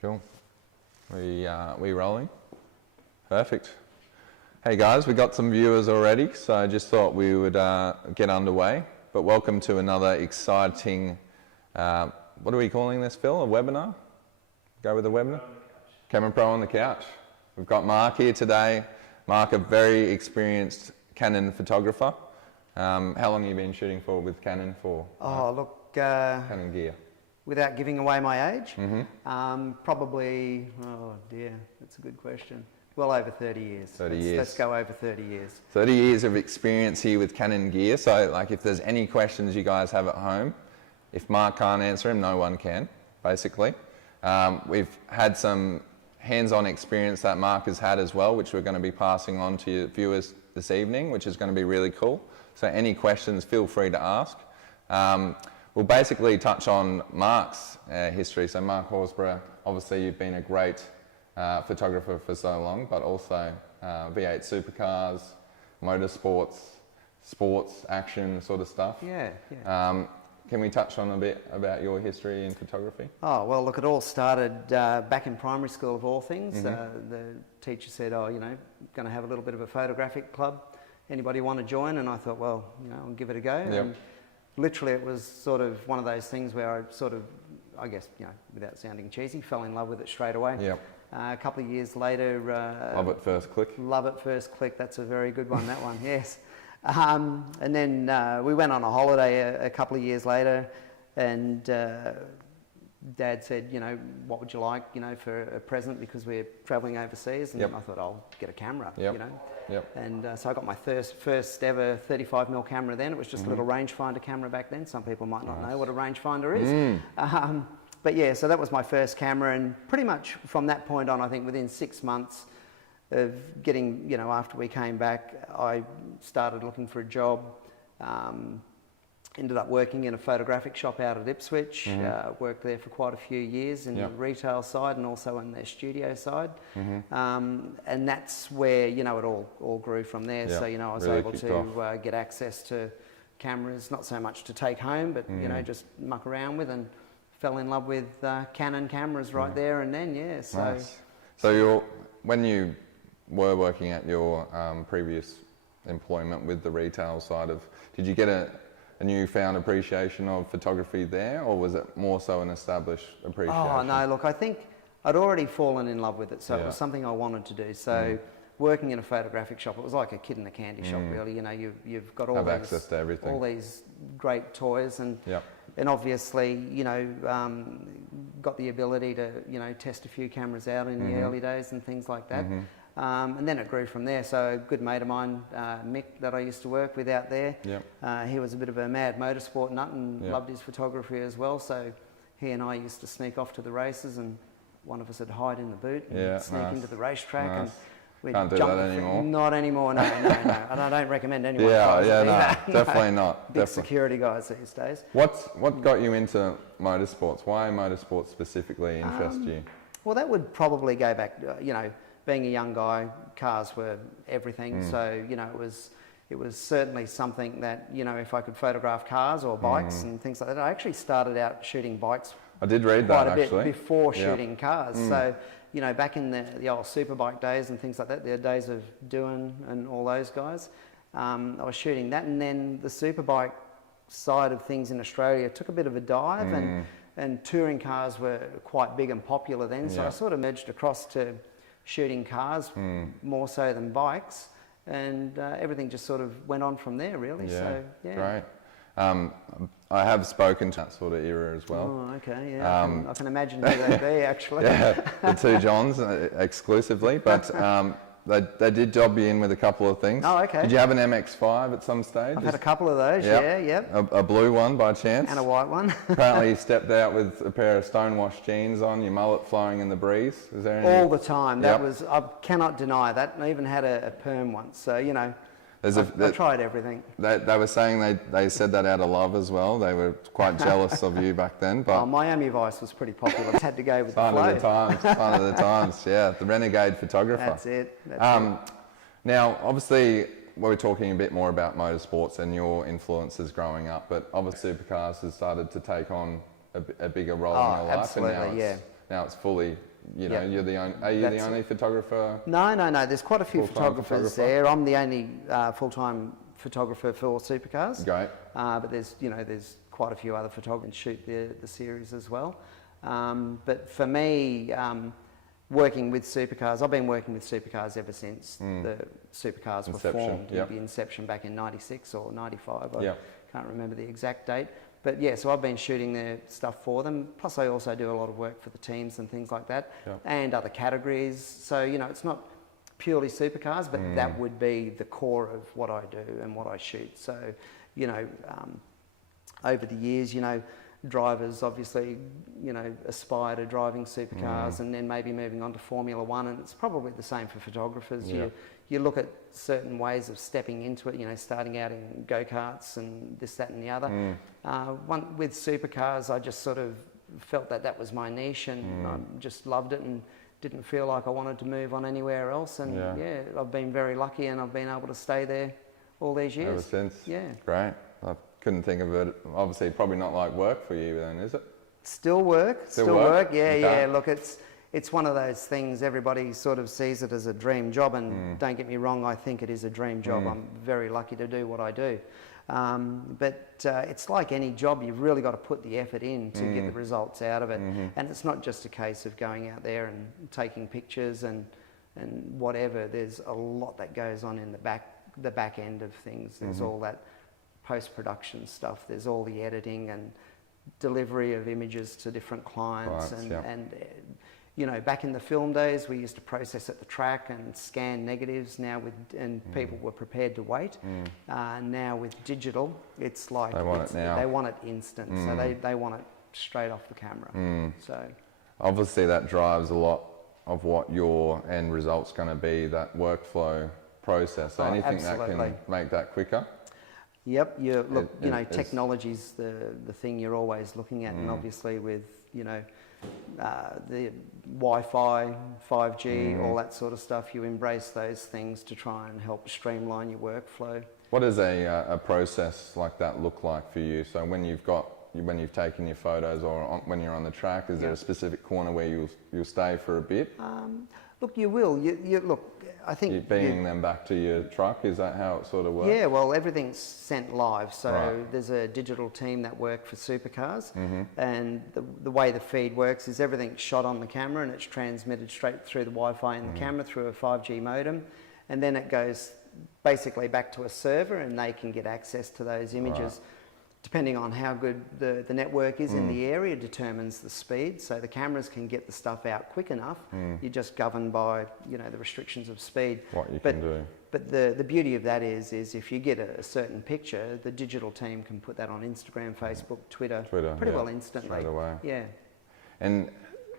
Cool. We rolling? Perfect. Hey guys, we got some viewers already, so I just thought we would get underway. But welcome to another exciting, what are we calling this, Phil? A webinar? Go with a webinar? CameraPro on the couch. We've got Mark here today. Mark, a very experienced Canon photographer. How long have you been shooting with Canon for? Oh, look. Canon gear. Without giving away my age, probably, oh dear, that's a good question. Well over 30 years. 30 years. Let's go over 30 years. 30 years of experience here with Canon gear. So like if there's any questions you guys have at home, if Mark can't answer them, no one can, basically. We've had some hands-on experience that Mark has had as well, which we're going to be passing on to your viewers this evening, which is going to be really cool. So any questions, feel free to ask. We'll basically touch on Mark's history. So Mark Horsburgh, obviously you've been a great photographer for so long, but also V8 Supercars, motorsports, sports, action sort of stuff. Yeah. Can we touch on a bit about your history in photography? Oh, well, look, it all started back in primary school of all things. The teacher said, oh, you know, going to have a little bit of a photographic club. Anybody want to join? And I thought, well, you know, I'll give it a go. Yep. And literally it was sort of one of those things where I sort of, I guess, you know, without sounding cheesy, fell in love with it straight away. Yep. A couple of years later... love at first click. Love at first click, that's a very good one, that one, yes. And then we went on a holiday a couple of years later, and Dad said, you know, what would you like, you know, for a present, because we're travelling overseas, and I thought, I'll get a camera, you know. And so I got my first ever 35mm camera then. It was just a little rangefinder camera back then. Some people might not know what a rangefinder is. But yeah, so that was my first camera, and pretty much from that point on, I think within 6 months of getting, you know, after we came back, I started looking for a job. Ended up working in a photographic shop out at Ipswich. Worked there for quite a few years in the retail side and also in their studio side. And that's where, you know, it all grew from there. So, you know, I was able to get access to cameras, not so much to take home, but, you know, just muck around with, and fell in love with Canon cameras right there and then, yeah. So, nice. So when you were working at your previous employment with the retail side of, did you get a newfound appreciation of photography there, or was it more so an established appreciation? Oh no, look, I think I'd already fallen in love with it, so it was something I wanted to do. So working in a photographic shop, it was like a kid in a candy shop, really. You know, you've got all access to everything, all these great toys, and obviously, you know, got the ability to, you know, test a few cameras out in the early days and things like that. And then it grew from there. So a good mate of mine, Mick, that I used to work with out there, he was a bit of a mad motorsport nut and loved his photography as well. So he and I used to sneak off to the races, and one of us would hide in the boot and sneak into the racetrack. And we'd Can't do jump that anymore. Not anymore, no. And I don't recommend anyone. Definitely not. Big security guys these days. What got you into motorsports? Why motorsports specifically interest you? Well, that would probably go back, you know, being a young guy, cars were everything. So, you know, it was certainly something that, you know, if I could photograph cars or bikes and things like that. I actually started out shooting bikes. I did read that quite a actually. bit before shooting cars. So, you know, back in the old superbike days and things like that, the days of Doohan and all those guys, I was shooting that. And then the superbike side of things in Australia took a bit of a dive, and touring cars were quite big and popular then. So I sort of merged across to shooting cars more so than bikes, and everything just sort of went on from there, really. So, great. I have spoken to that sort of era as well. Oh, okay, yeah. I can imagine who they'd be, actually. The two Johns exclusively, but they did job you in with a couple of things. Oh, okay. Did you have an MX-5 at some stage? I've had a couple of those, A blue one by chance? And a white one. Apparently you stepped out with a pair of stonewashed jeans on, your mullet flowing in the breeze. Was there any... All the time. That was, I cannot deny that. I even had a perm once, so, you know. I tried everything. They were saying they said that out of love as well. They were quite jealous of you back then. But Miami Vice was pretty popular. It had to go with the flow. Sign of the times, yeah. The renegade photographer. That's it. Now, obviously, we're talking a bit more about motorsports and your influences growing up, but obviously Supercars has started to take on a bigger role in your life. Absolutely, and now now it's fully, you know, you're the only, are you the only photographer? No. There's quite a few photographers there. I'm the only full-time photographer for Supercars. Great. But there's quite a few other photographers who shoot the series as well. But for me, working with Supercars, I've been working with Supercars ever since the Supercars were formed. The inception back in '96 or '95. I can't remember the exact date. But yeah, so I've been shooting their stuff for them. Plus I also do a lot of work for the teams and things like that, and other categories. So, you know, it's not purely Supercars, but that would be the core of what I do and what I shoot. So, you know, over the years, you know, drivers obviously, you know, aspire to driving Supercars and then maybe moving on to Formula One, and it's probably the same for photographers. You look at certain ways of stepping into it, you know, starting out in go-karts and this, that and the other. With Supercars, I just sort of felt that was my niche, and I just loved it and didn't feel like I wanted to move on anywhere else. And yeah, I've been very lucky, and I've been able to stay there all these years. Ever since? Yeah. Great. I couldn't think of it. Obviously, probably not like work for you then, is it? Still work. Still work. Yeah, okay. yeah. Look, it's one of those things, everybody sort of sees it as a dream job, and don't get me wrong, I think it is a dream job. I'm very lucky to do what I do. But it's like any job, you've really got to put the effort in to get the results out of it. And it's not just a case of going out there and taking pictures and whatever. There's a lot that goes on in the back end of things. There's all that post-production stuff. There's all the editing and delivery of images to different clients. And you know, back in the film days, we used to process at the track and scan negatives. Now and people were prepared to wait. Now with digital, it's like they want it now. They want it instant. So they want it straight off the camera. So obviously that drives a lot of what your end result's going to be, that workflow process. So anything that can make that quicker. Yep. You know, technology's the thing you're always looking at, and obviously with, you know, the Wi-Fi, 5G, all that sort of stuff, you embrace those things to try and help streamline your workflow. What does a process like that look like for you? So when you've taken your photos, or when you're on the track, is there a specific corner where you'll stay for a bit? Look, you will. You look. I think you're beaming them back to your truck. Is that how it sort of works? Yeah. Well, everything's sent live. So there's a digital team that work for Supercars, and the way the feed works is everything's shot on the camera and it's transmitted straight through the Wi-Fi in the camera through a 5G modem, and then it goes basically back to a server, and they can get access to those images. Depending on how good the network is in the area determines the speed. So the cameras can get the stuff out quick enough. You're just governed by, you know, the restrictions of speed. What you can do. But the beauty of that is if you get a certain picture, the digital team can put that on Instagram, Facebook, Twitter pretty well instantly. Straight away. Yeah. And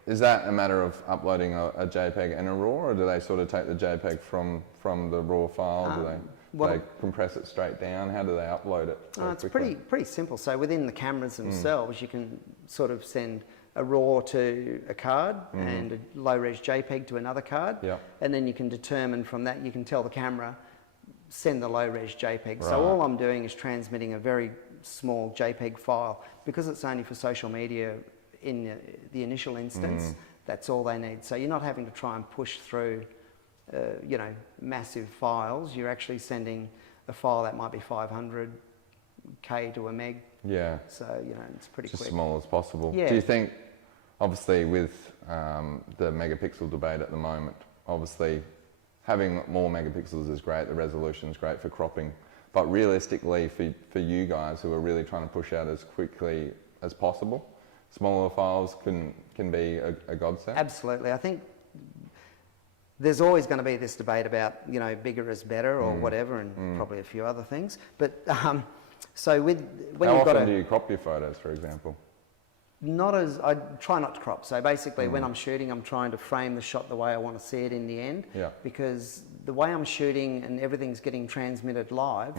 is that a matter of uploading a JPEG and a RAW, or do they sort of take the JPEG from the RAW file? Do they compress it straight down? How do they upload it? It's pretty simple. So within the cameras themselves, you can sort of send a RAW to a card and a low-res JPEG to another card, and then you can determine from that, you can tell the camera, send the low-res JPEG. So all I'm doing is transmitting a very small JPEG file. Because it's only for social media in the initial instance, that's all they need. So you're not having to try and push through you know, massive files. You're actually sending a file that might be 500K to a meg. Yeah. So, you know, it's pretty quick. As small as possible. Yeah. Do you think, obviously with the megapixel debate at the moment, obviously having more megapixels is great, the resolution is great for cropping, but realistically for you guys who are really trying to push out as quickly as possible, smaller files can be a godsend? Absolutely. I think there's always going to be this debate about, you know, bigger is better or whatever, and probably a few other things. But so when you've got do you crop your photos, for example? I try not to crop. So basically, when I'm shooting, I'm trying to frame the shot the way I want to see it in the end. Yeah. Because the way I'm shooting and everything's getting transmitted live,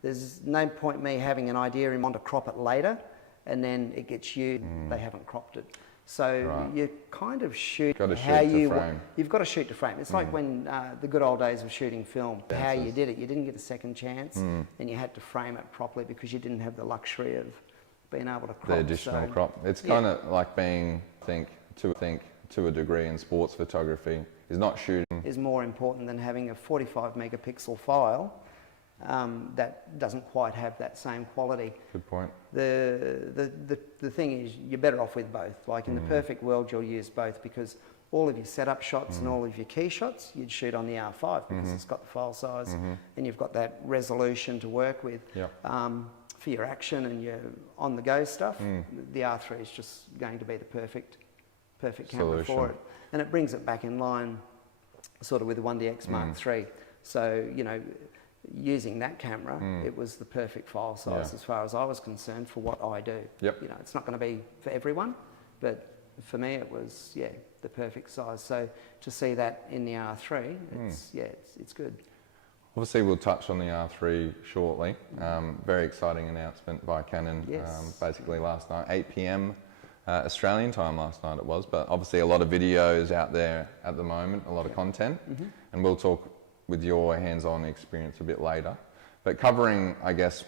there's no point me having an idea and want to crop it later, and then it gets used. They haven't cropped it. So you kind of shoot how you've got to shoot to frame. It's like when the good old days of shooting film, how you did it. You didn't get a second chance, and you had to frame it properly because you didn't have the luxury of being able to crop. The additional crop. It's kind of like being, I think, to a degree in sports photography is not shooting. Is more important than having a 45 megapixel file that doesn't quite have that same quality. Good point. The thing is, you're better off with both. Like in the perfect world, you'll use both, because all of your setup shots and all of your key shots, you'd shoot on the R5 because it's got the file size and you've got that resolution to work with. Yep. For your action and your on-the-go stuff, the R3 is just going to be the perfect camera for it. And it brings it back in line sort of with the 1DX Mark III. So, you know, using that camera, it was the perfect file size as far as I was concerned for what I do. Yep. You know, it's not going to be for everyone, but for me it was, the perfect size. So to see that in the R3, it's good. Obviously, we'll touch on the R3 shortly. Very exciting announcement by Canon, basically last night, 8 p.m. Australian time last night it was, but obviously a lot of videos out there at the moment, a lot of content, and we'll talk with your hands-on experience a bit later. But covering, I guess,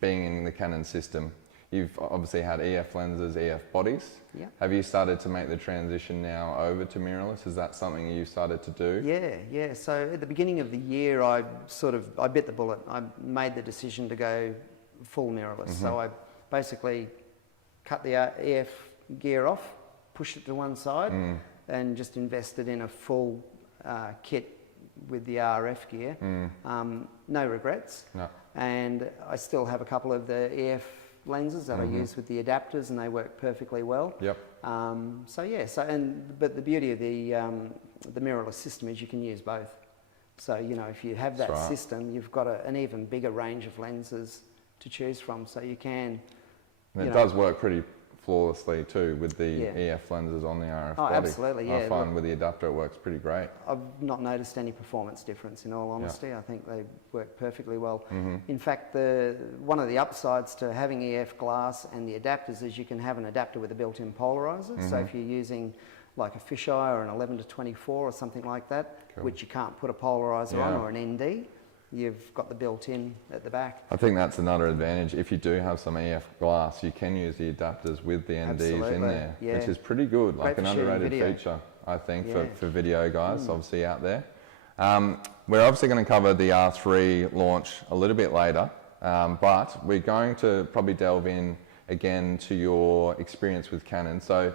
being in the Canon system, you've obviously had EF lenses, EF bodies. Yeah. Have you started to make the transition now over to mirrorless? Is that something you started to do? Yeah. So at the beginning of the year, I bit the bullet. I made the decision to go full mirrorless. So I basically cut the EF gear off, pushed it to one side, and just invested in a full kit with the RF gear. No regrets. No. And I still have a couple of the EF lenses that I use with the adapters, and they work perfectly well. Yep. But the beauty of the mirrorless system is you can use both. So, you know, if you have that system, you've got an even bigger range of lenses to choose from. So you can. And it does work pretty flawlessly too with the EF lenses on the RF body. Absolutely, yeah. I find with the adapter it works pretty great. I've not noticed any performance difference, in all honesty. I think they work perfectly well. In fact, one of the upsides to having EF glass and the adapters is you can have an adapter with a built-in polarizer. So if you're using like a fisheye or an 11 to 24 or something like that, which you can't put a polarizer on, or an ND, you've got the built-in at the back. I think that's another advantage. If you do have some EF glass, you can use the adapters with the NDs in there, which is pretty good. Like an underrated feature, I think, for video guys, obviously out there. We're obviously going to cover the R3 launch a little bit later, but we're going to probably delve in again to your experience with Canon. So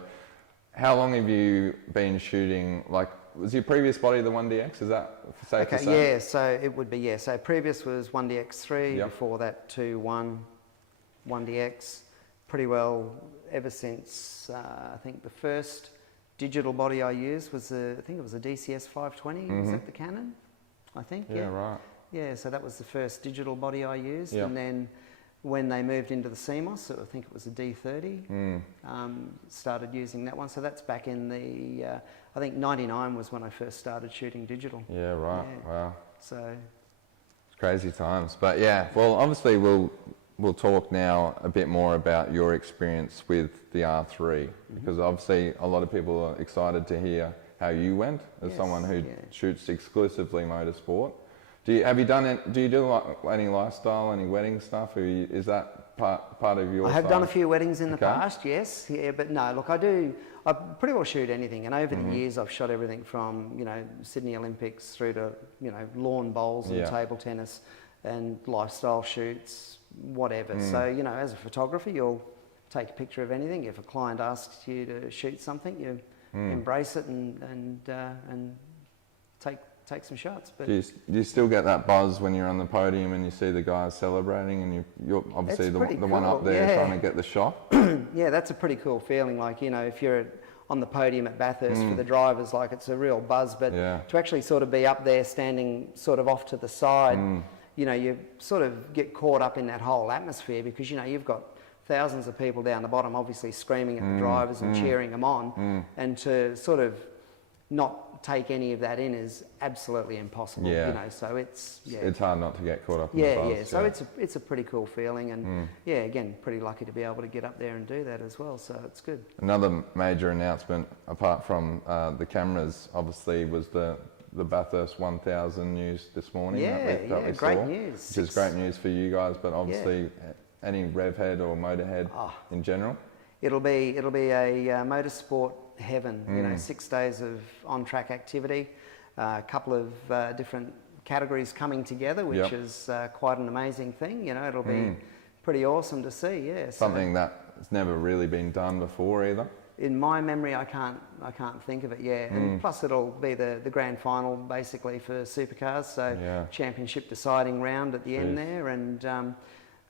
how long have you been shooting, like, was your previous body the 1DX? Is that safe to say? Yeah, so it would be, So previous was 1DX3, before that 1DX. Pretty well ever since, I think the first digital body I used was, I think it was a DCS 520. Was that the Canon? I think, Yeah, right. Yeah, so that was the first digital body I used. And then when they moved into the CMOS, I think it was a D30, started using that one. So that's back in the, I think 99 was when I first started shooting digital. Yeah, right. Yeah. Wow. So it's crazy times. But yeah, well, obviously we'll talk now a bit more about your experience with the R3, because obviously a lot of people are excited to hear how you went as someone who shoots exclusively motorsport. Do you do like any lifestyle, any wedding stuff? Or is that part of your? I have done a few weddings in the past, yes, but no. Look, I pretty well shoot anything, and over the years I've shot everything from Sydney Olympics through to lawn bowls and table tennis, and lifestyle shoots, whatever. So as a photographer, you'll take a picture of anything. If a client asks you to shoot something, you embrace it and take some shots. But do you still get that buzz when you're on the podium and you see the guys celebrating, and you're obviously the one up there trying to get the shot? Yeah, that's a pretty cool feeling. Like, if you're on the podium at Bathurst for the drivers, like, it's a real buzz. But to actually sort of be up there standing sort of off to the side, you sort of get caught up in that whole atmosphere, because you've got thousands of people down the bottom obviously screaming at the drivers and cheering them on, and to sort of not take any of that in is absolutely impossible. So it's hard not to get caught up in the buzz. So it's a pretty cool feeling, and again, pretty lucky to be able to get up there and do that as well, so it's good. Another major announcement apart from the cameras obviously was the Bathurst 1000 news this morning. Great news. Which is great news for you guys, but obviously any rev head or motor head in general. It'll be a motorsport heaven. You know, 6 days of on-track activity, a couple of different categories coming together, which is quite an amazing thing. You know, it'll be pretty awesome to see. Yeah, something that's never really been done before either. In my memory, I can't think of it. Yeah, and plus it'll be the grand final basically for Supercars. So championship deciding round at the end there, and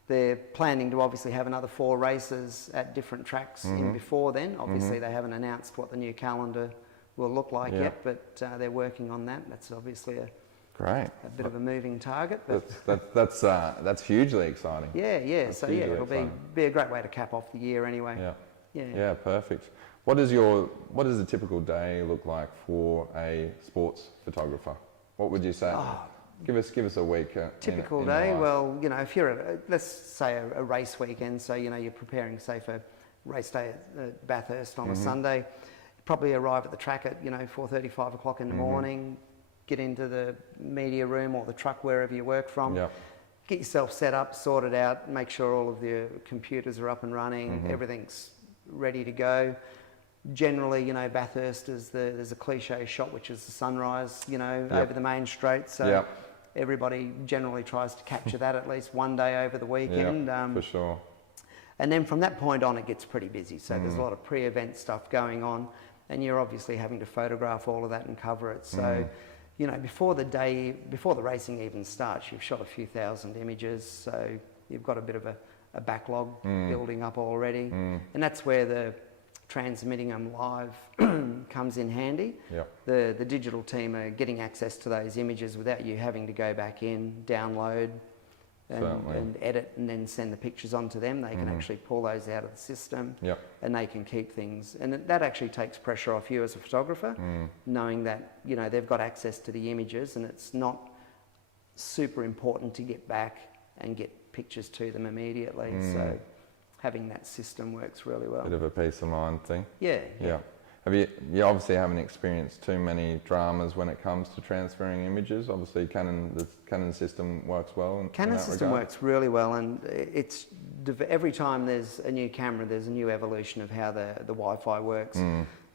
they're planning to obviously have another 4 races at different tracks in before then. Obviously, they haven't announced what the new calendar will look like yet, but they're working on that. That's obviously a bit of a moving target. But that's hugely exciting. Yeah. So it'll be a great way to cap off the year anyway. Yeah, perfect. What does a typical day look like for a sports photographer? What would you say? Give us a week. Typical day. Well, you know, if you're at, let's say a race weekend, so you know you're preparing, say, for race day at Bathurst on a Sunday. Probably arrive at the track at 4:30, 5 o'clock in the morning. Get into the media room or the truck wherever you work from. Get yourself set up, sorted out, make sure all of your computers are up and running, everything's ready to go. Generally, you know, Bathurst there's a cliche shot, which is the sunrise, you know, over the main straight. So everybody generally tries to capture that at least one day over the weekend. For sure. And then from that point on, it gets pretty busy. So there's a lot of pre-event stuff going on, and you're obviously having to photograph all of that and cover it. So, you know, before the racing even starts, you've shot a few thousand images, so you've got a bit of a backlog building up already. And that's where the transmitting them live comes in handy. The digital team are getting access to those images without you having to go back in, download and edit and then send the pictures on to them. They can actually pull those out of the system and they can keep things. And that actually takes pressure off you as a photographer, knowing that, you know, they've got access to the images and it's not super important to get back and get pictures to them immediately. So having that system works really well. Bit of a peace of mind thing. Yeah. You obviously haven't experienced too many dramas when it comes to transferring images. Obviously, the Canon system works well. Canon system works really well, and it's every time there's a new camera, there's a new evolution of how the Wi-Fi works.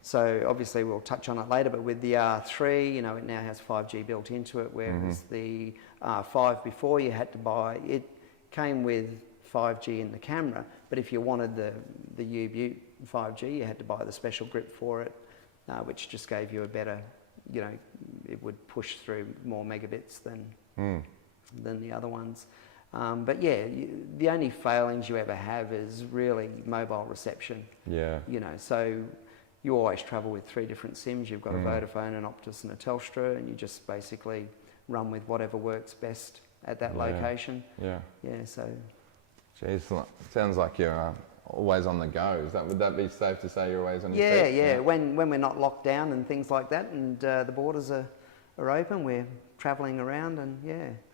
So obviously we'll touch on it later, but with the R3, you know, it now has 5G built into it, whereas the R5 before you had to buy it came with 5G in the camera, but if you wanted the U-Butte 5G, you had to buy the special grip for it, which just gave you a better, you know, it would push through more megabits than the other ones. But yeah, the only failings you ever have is really mobile reception. You know, so you always travel with 3 different SIMs. You've got a Vodafone, an Optus and a Telstra, and you just basically run with whatever works best at that location. So... Jeez, sounds like you're always on the go. Would that be safe to say you're always on your feet? Yeah. When we're not locked down and things like that, and the borders are open, we're travelling around, and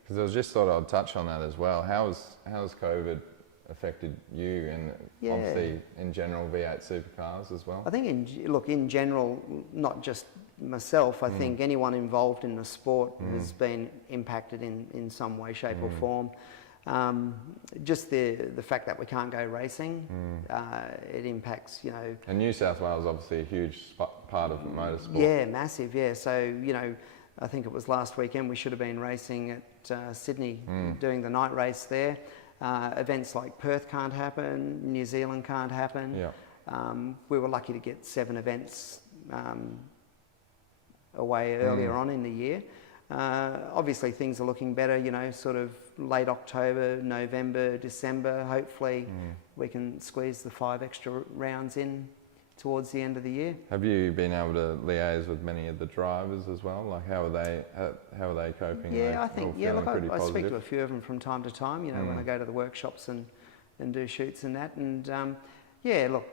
Because I was just thought I'd touch on that as well. How's COVID affected you, and obviously in general V8 Supercars as well? I think in general, not just myself. I think anyone involved in the sport has been impacted in some way, shape, or form. Just the fact that we can't go racing, it impacts, you know. And New South Wales is obviously a huge part of motorsport. Yeah, massive, yeah. So, you know, I think it was last weekend we should have been racing at Sydney, doing the night race there. Events like Perth can't happen, New Zealand can't happen. We were lucky to get 7 events away earlier on in the year. Obviously things are looking better, you know, sort of late October, November, December. Hopefully we can squeeze the 5 extra rounds in towards the end of the year. Have you been able to liaise with many of the drivers as well? Like how are they coping? Yeah, I think, look, I speak to a few of them from time to time, you know, when I go to the workshops and do shoots and that. And yeah, look,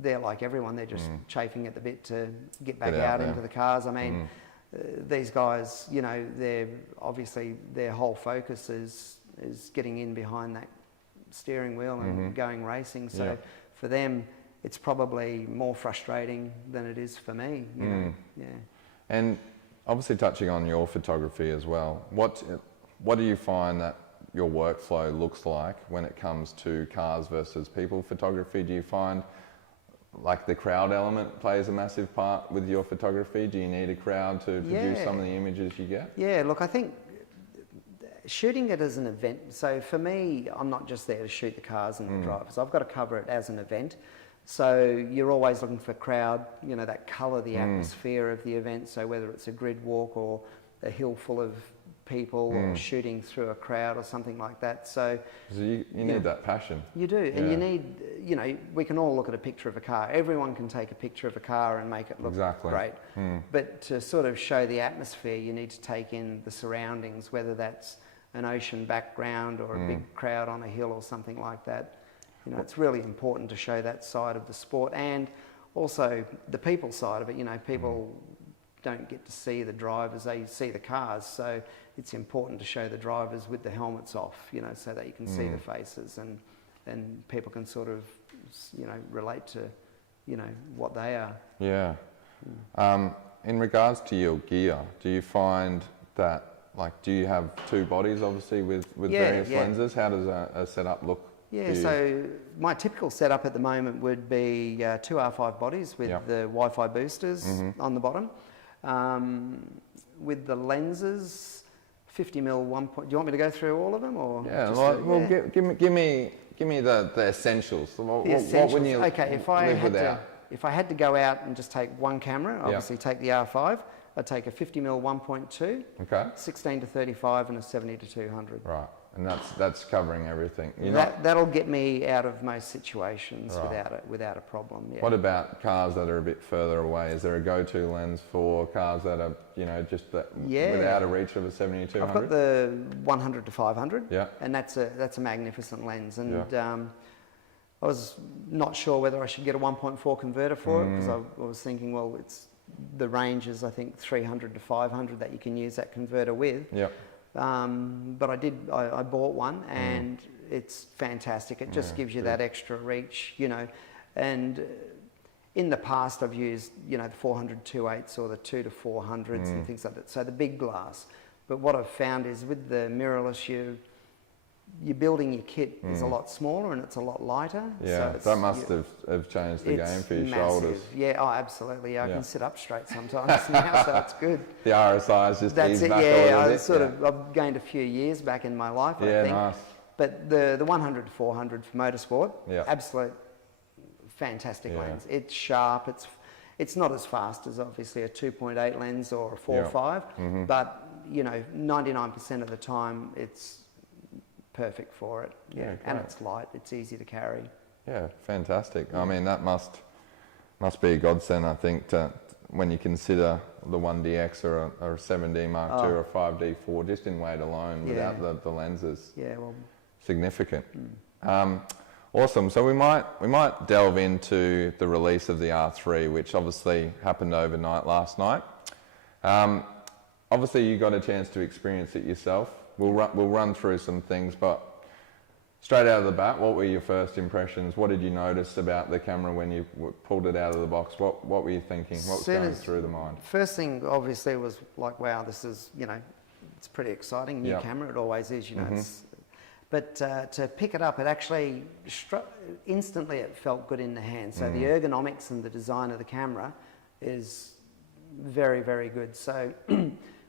they're like everyone, they're just chafing at the bit to get back out into the cars. I mean, these guys, you know, they're obviously their whole focus is getting in behind that steering wheel and going racing. So for them, it's probably more frustrating than it is for me, you know. And obviously touching on your photography as well, what do you find that your workflow looks like when it comes to cars versus people photography? Do you find like the crowd element plays a massive part with your photography? Do you need a crowd to produce some of the images you get? Yeah, look, I think shooting it as an event, so for me, I'm not just there to shoot the cars and the drivers. I've got to cover it as an event. So you're always looking for crowd, you know, that colour, the atmosphere of the event. So whether it's a grid walk or a hill full of people or shooting through a crowd or something like that. So you need that passion. You do, and you need, you know, we can all look at a picture of a car. Everyone can take a picture of a car and make it look great. But to sort of show the atmosphere, you need to take in the surroundings, whether that's an ocean background or a big crowd on a hill or something like that. You know, it's really important to show that side of the sport and also the people side of it. You know, people don't get to see the drivers, they see the cars. So it's important to show the drivers with the helmets off, you know, so that you can see the faces and people can sort of, you know, relate to, you know, what they are. Yeah. In regards to your gear, do you find that, like, do you have two bodies obviously with various lenses? How does a setup look? Yeah, so my typical setup at the moment would be two R5 bodies with the Wi-Fi boosters on the bottom. With the lenses, 50mm 1. Do you want me to go through all of them, or? Yeah, well, give me the essentials. What wouldn't you live without? If I had to go out and just take one camera, obviously take the R5. I'd take a 50mm 1.2, 16-35, and a 70-200. Right, and that's covering everything. That'll get me out of most situations without a problem. Yeah. What about cars that are a bit further away? Is there a go-to lens for cars that are, you know, just without a reach of a 70-200? I've got the 100-500, and that's a magnificent lens. And I was not sure whether I should get a 1.4 converter for it because I was thinking, well, the range is I think 300-500 that you can use that converter with. Yep. But I bought one and it's fantastic. It just gives you that extra reach, you know. And in the past I've used, you know, the 400 2.8s or the 2-400s and things like that. So the big glass. But what I've found is with the mirrorless, you're building your kit is a lot smaller and it's a lot lighter. Yeah, so that must have changed the game for your shoulders. Yeah, oh, absolutely. Yeah, I can sit up straight sometimes now, so it's good. The RSI's just eased back a little bit. I've gained a few years back in my life, I think. Nice. But the 100-400 for motorsport, absolute fantastic lens. It's sharp. It's not as fast as obviously a 2.8 lens or a 4.5, but you know, 99% of the time it's perfect for it. And it's light. It's easy to carry. Yeah, fantastic. I mean, that must be a godsend, I think, when you consider the 1DX or a 7D Mark II or a 5D4, just in weight alone, without the lenses. Yeah, well, significant. Awesome. So we might delve into the release of the R3, which obviously happened overnight last night. Obviously, you got a chance to experience it yourself. We'll run through some things, but straight out of the bat, what were your first impressions? What did you notice about the camera when you pulled it out of the box? What were you thinking? What was going through the mind? First thing, obviously, was like, wow, this is, you know, it's pretty exciting. New camera, it always is, you know. But to pick it up, it actually, instantly it felt good in the hand. So the ergonomics and the design of the camera is very, very good. So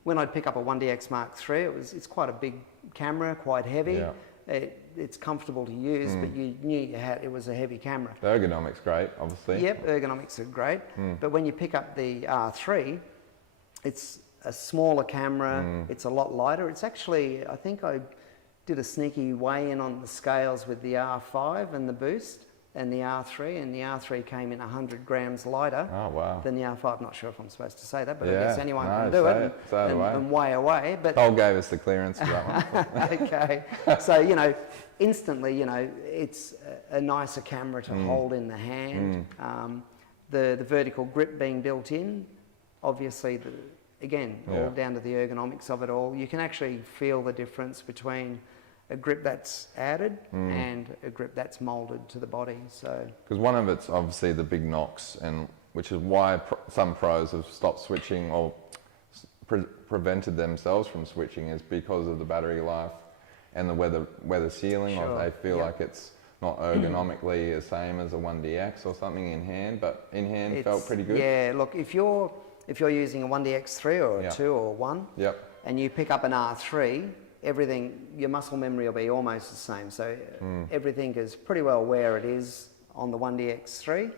when I'd pick up a 1DX Mark III, it's quite a big camera, quite heavy. It's comfortable to use, but you knew it was a heavy camera. The ergonomics great, obviously. Yep, ergonomics are great. But when you pick up the R3, it's a smaller camera. It's a lot lighter. It's actually, I think I did a sneaky weigh-in on the scales with the R5 and the boost and the R3, and the R3 came in 100 grams lighter than the R5. Not sure if I'm supposed to say that, but I guess anyone can do it and weigh away. But Cole gave us the clearance for that one. Okay, so you know, instantly, you know, it's a nicer camera to hold in the hand. The vertical grip being built in, obviously, all down to the ergonomics of it all. You can actually feel the difference between a grip that's added and a grip that's molded to the body. So because one of it's obviously the big knocks, and which is why some pros have stopped switching or prevented themselves from switching, is because of the battery life and the weather sealing. Or they feel like it's not ergonomically the same as a 1DX or something in hand, but in hand felt pretty good. Yeah, look, if you're using a 1DX3 or a 2 or 1, and you pick up an R3, everything, your muscle memory will be almost the same. So everything is pretty well where it is on the 1DX3.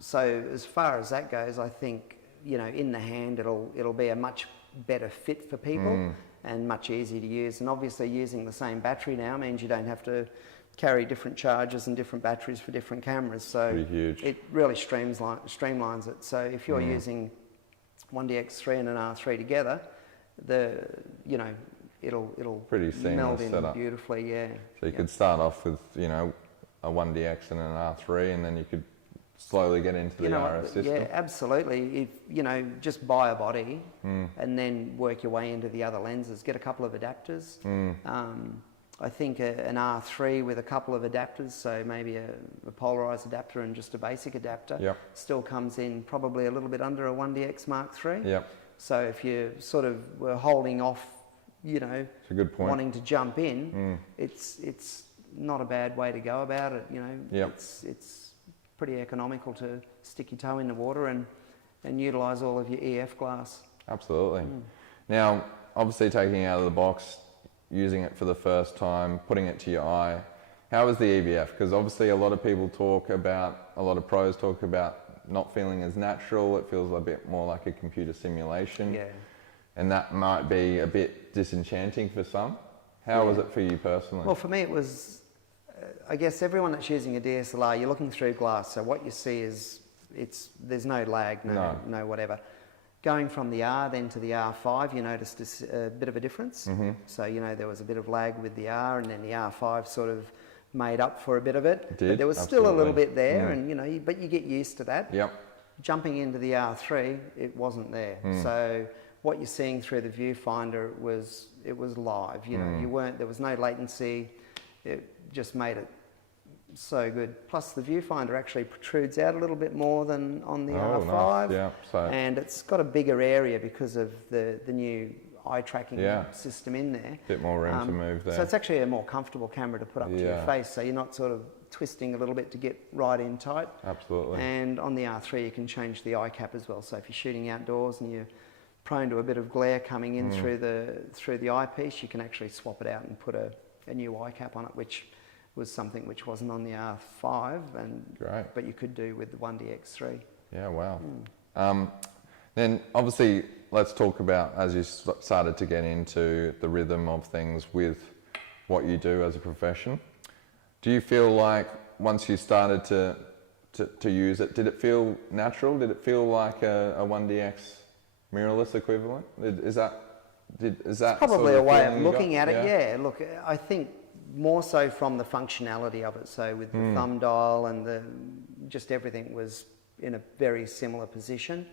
So as far as that goes, I think, you know, in the hand, it'll be a much better fit for people and much easier to use. And obviously using the same battery now means you don't have to carry different chargers and different batteries for different cameras. So it really streamlines it. So if you're using 1DX3 and an R3 together, it'll pretty meld in setup. Beautifully, yeah. So you could start off with, you know, a 1DX and an R3, and then you could slowly get into the RS system. Yeah, absolutely. If, you know, just buy a body and then work your way into the other lenses. Get a couple of adapters. I think an R3 with a couple of adapters, so maybe a polarized adapter and just a basic adapter, still comes in probably a little bit under a 1DX Mark III. So if you sort of were holding off, you know, it's a good point. wanting to jump in, it's not a bad way to go about it. You know, it's pretty economical to stick your toe in the water and utilize all of your EF glass. Absolutely. Now, obviously taking it out of the box, using it for the first time, putting it to your eye, how was the EVF? Because obviously a lot of pros talk about not feeling as natural. It feels a bit more like a computer simulation. And that might be a bit disenchanting for some. How was it for you personally? Well, for me it was, I guess everyone that's using a DSLR, you're looking through glass, so what you see is, there's no lag, no whatever. Going from the R then to the R5, you noticed a bit of a difference. So, you know, there was a bit of lag with the R, and then the R5 sort of made up for a bit of it. But there was still a little bit there, and, you know, but you get used to that. Jumping into the R3, it wasn't there. So what you're seeing through the viewfinder was live. You know, there was no latency. It just made it so good. Plus the viewfinder actually protrudes out a little bit more than on the R5. Nice. And it's got a bigger area because of the new eye tracking system in there. Bit more room to move there. So it's actually a more comfortable camera to put up to your face, so you're not sort of twisting a little bit to get right in tight. Absolutely. And on the R3 you can change the eye cap as well. So if you're shooting outdoors and you're prone to a bit of glare coming in through the eyepiece, you can actually swap it out and put a new eye cap on it, which was something which wasn't on the R5, but you could do with the 1DX3. Yeah, wow. Then obviously let's talk about, as you started to get into the rhythm of things with what you do as a profession, do you feel like once you started to use it, did it feel natural? Did it feel like a 1DX mirrorless equivalent? Is that probably a way of looking at it? Yeah, look, I think more so from the functionality of it. So with the thumb dial and just everything was in a very similar position.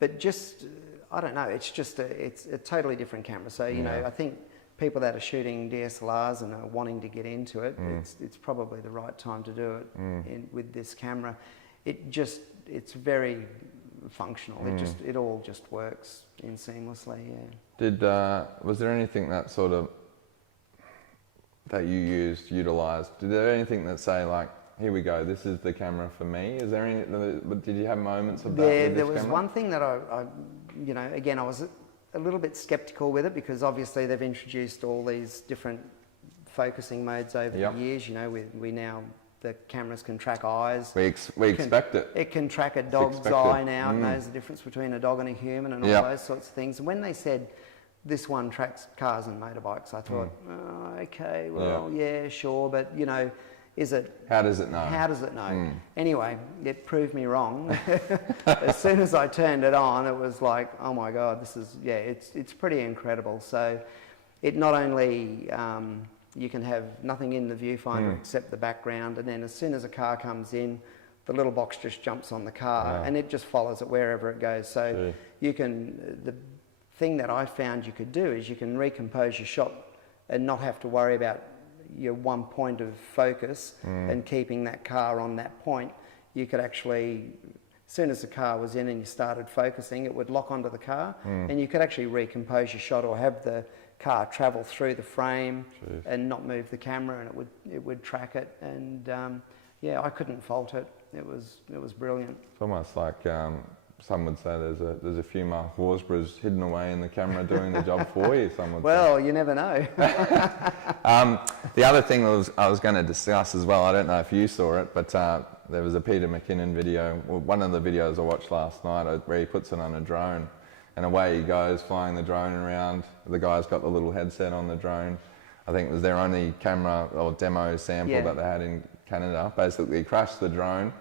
But just, I don't know, it's a totally different camera. So, you know, I think people that are shooting DSLRs and are wanting to get into it, it's probably the right time to do it with this camera. It's very functional. It all just works in seamlessly, Was there anything that sort of, that you utilized? Did there anything that say like, here we go, this is the camera for me? Is there any, did you have moments of that with this camera? There was one thing that I you know, again, I was a little bit skeptical with it, because obviously they've introduced all these different focusing modes over the years. You know, we now, the cameras can track eyes. We expect it. It can track a dog's eye now. It knows the difference between a dog and a human and all those sorts of things. And when they said this one tracks cars and motorbikes, I thought, oh, okay, well, yeah, sure, but you know, how does it know? How does it know? Anyway, it proved me wrong. As soon as I turned it on, it was like, oh my God, this is, it's pretty incredible. So it not only, you can have nothing in the viewfinder except the background, and then as soon as a car comes in, the little box just jumps on the car and it just follows it wherever it goes. So you can, the thing that I found you could do is you can recompose your shot and not have to worry about your one point of focus and keeping that car on that point. You could actually, as soon as the car was in and you started focusing, it would lock onto the car and you could actually recompose your shot or have the car travel through the frame Jeez. and not move the camera, and it would track it. And yeah, I couldn't fault it. It was brilliant. It's almost like some would say there's a few Mark Horsburghs hidden away in the camera doing the job for you. Some would Well, say. you never know. The other thing I was going to discuss as well, I don't know if you saw it, but there was a Peter McKinnon video, well, one of the videos I watched last night, where he puts it on a drone, and away he goes flying the drone around. The guy's got the little headset on the drone. I think it was their only camera or demo sample that they had in Canada. Basically crashed the drone,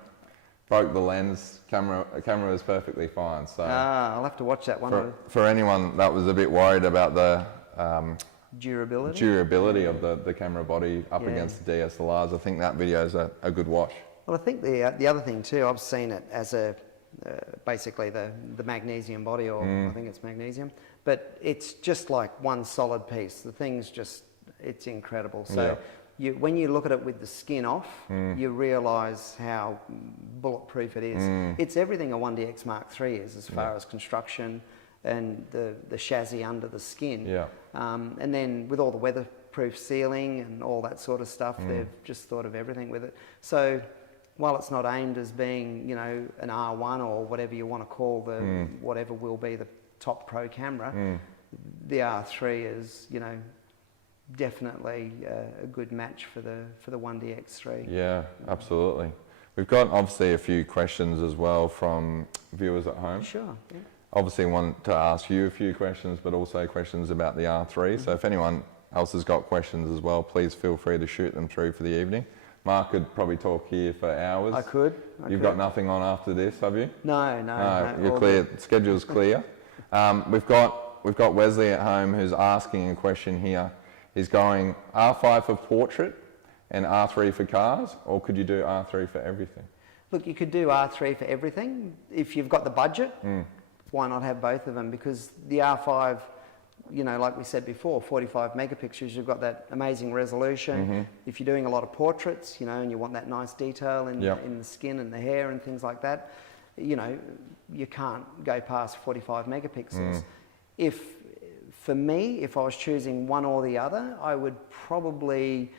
broke the lens, camera was perfectly fine. So I'll have to watch that one. For anyone that was a bit worried about the durability of the camera body up against the DSLRs, I think that video is a good watch. Well, I think the other thing too, I've seen it as basically the magnesium body, or I think it's magnesium, but it's just like one solid piece. The thing's just, it's incredible. So when you look at it with the skin off, you realise how bulletproof it is. It's everything a 1DX Mark III is as far as construction and the chassis under the skin. And then with all the weatherproof sealing and all that sort of stuff, they've just thought of everything with it. So while it's not aimed as being, you know, an R1 or whatever you want to call the whatever will be the top pro camera, the R3 is, you know, definitely a good match for the 1DX3. Yeah, absolutely. We've got obviously a few questions as well from viewers at home. Sure. Yeah. Obviously want to ask you a few questions, but also questions about the R3. So if anyone else has got questions as well, please feel free to shoot them through for the evening. Mark could probably talk here for hours. I could. You've got nothing on after this, have you? No. You're clear. Schedule's clear. We've got Wesley at home who's asking a question here. He's going R5 for portrait and R3 for cars, or could you do R3 for everything? Look, you could do R3 for everything if you've got the budget. Why not have both of them? Because the R5, you know, like we said before, 45 megapixels, you've got that amazing resolution. If you're doing a lot of portraits, you know, and you want that nice detail in the skin and the hair and things like that, you know, you can't go past 45 megapixels. For me, if I was choosing one or the other, I would probably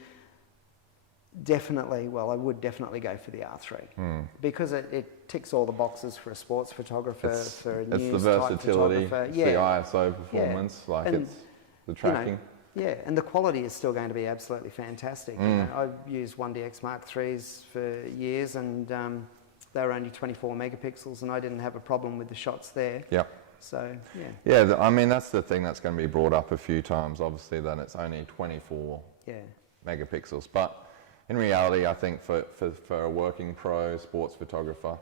definitely go for the R3 because it ticks all the boxes for a sports photographer, for a news type It's the versatility, photographer. it's the ISO performance, it's the tracking. You know, and the quality is still going to be absolutely fantastic. You know, I've used 1DX Mark IIIs for years, and they were only 24 megapixels, and I didn't have a problem with the shots there. So, I mean, that's the thing that's going to be brought up a few times, obviously, that it's only 24 megapixels. But in reality, I think for a working pro sports photographer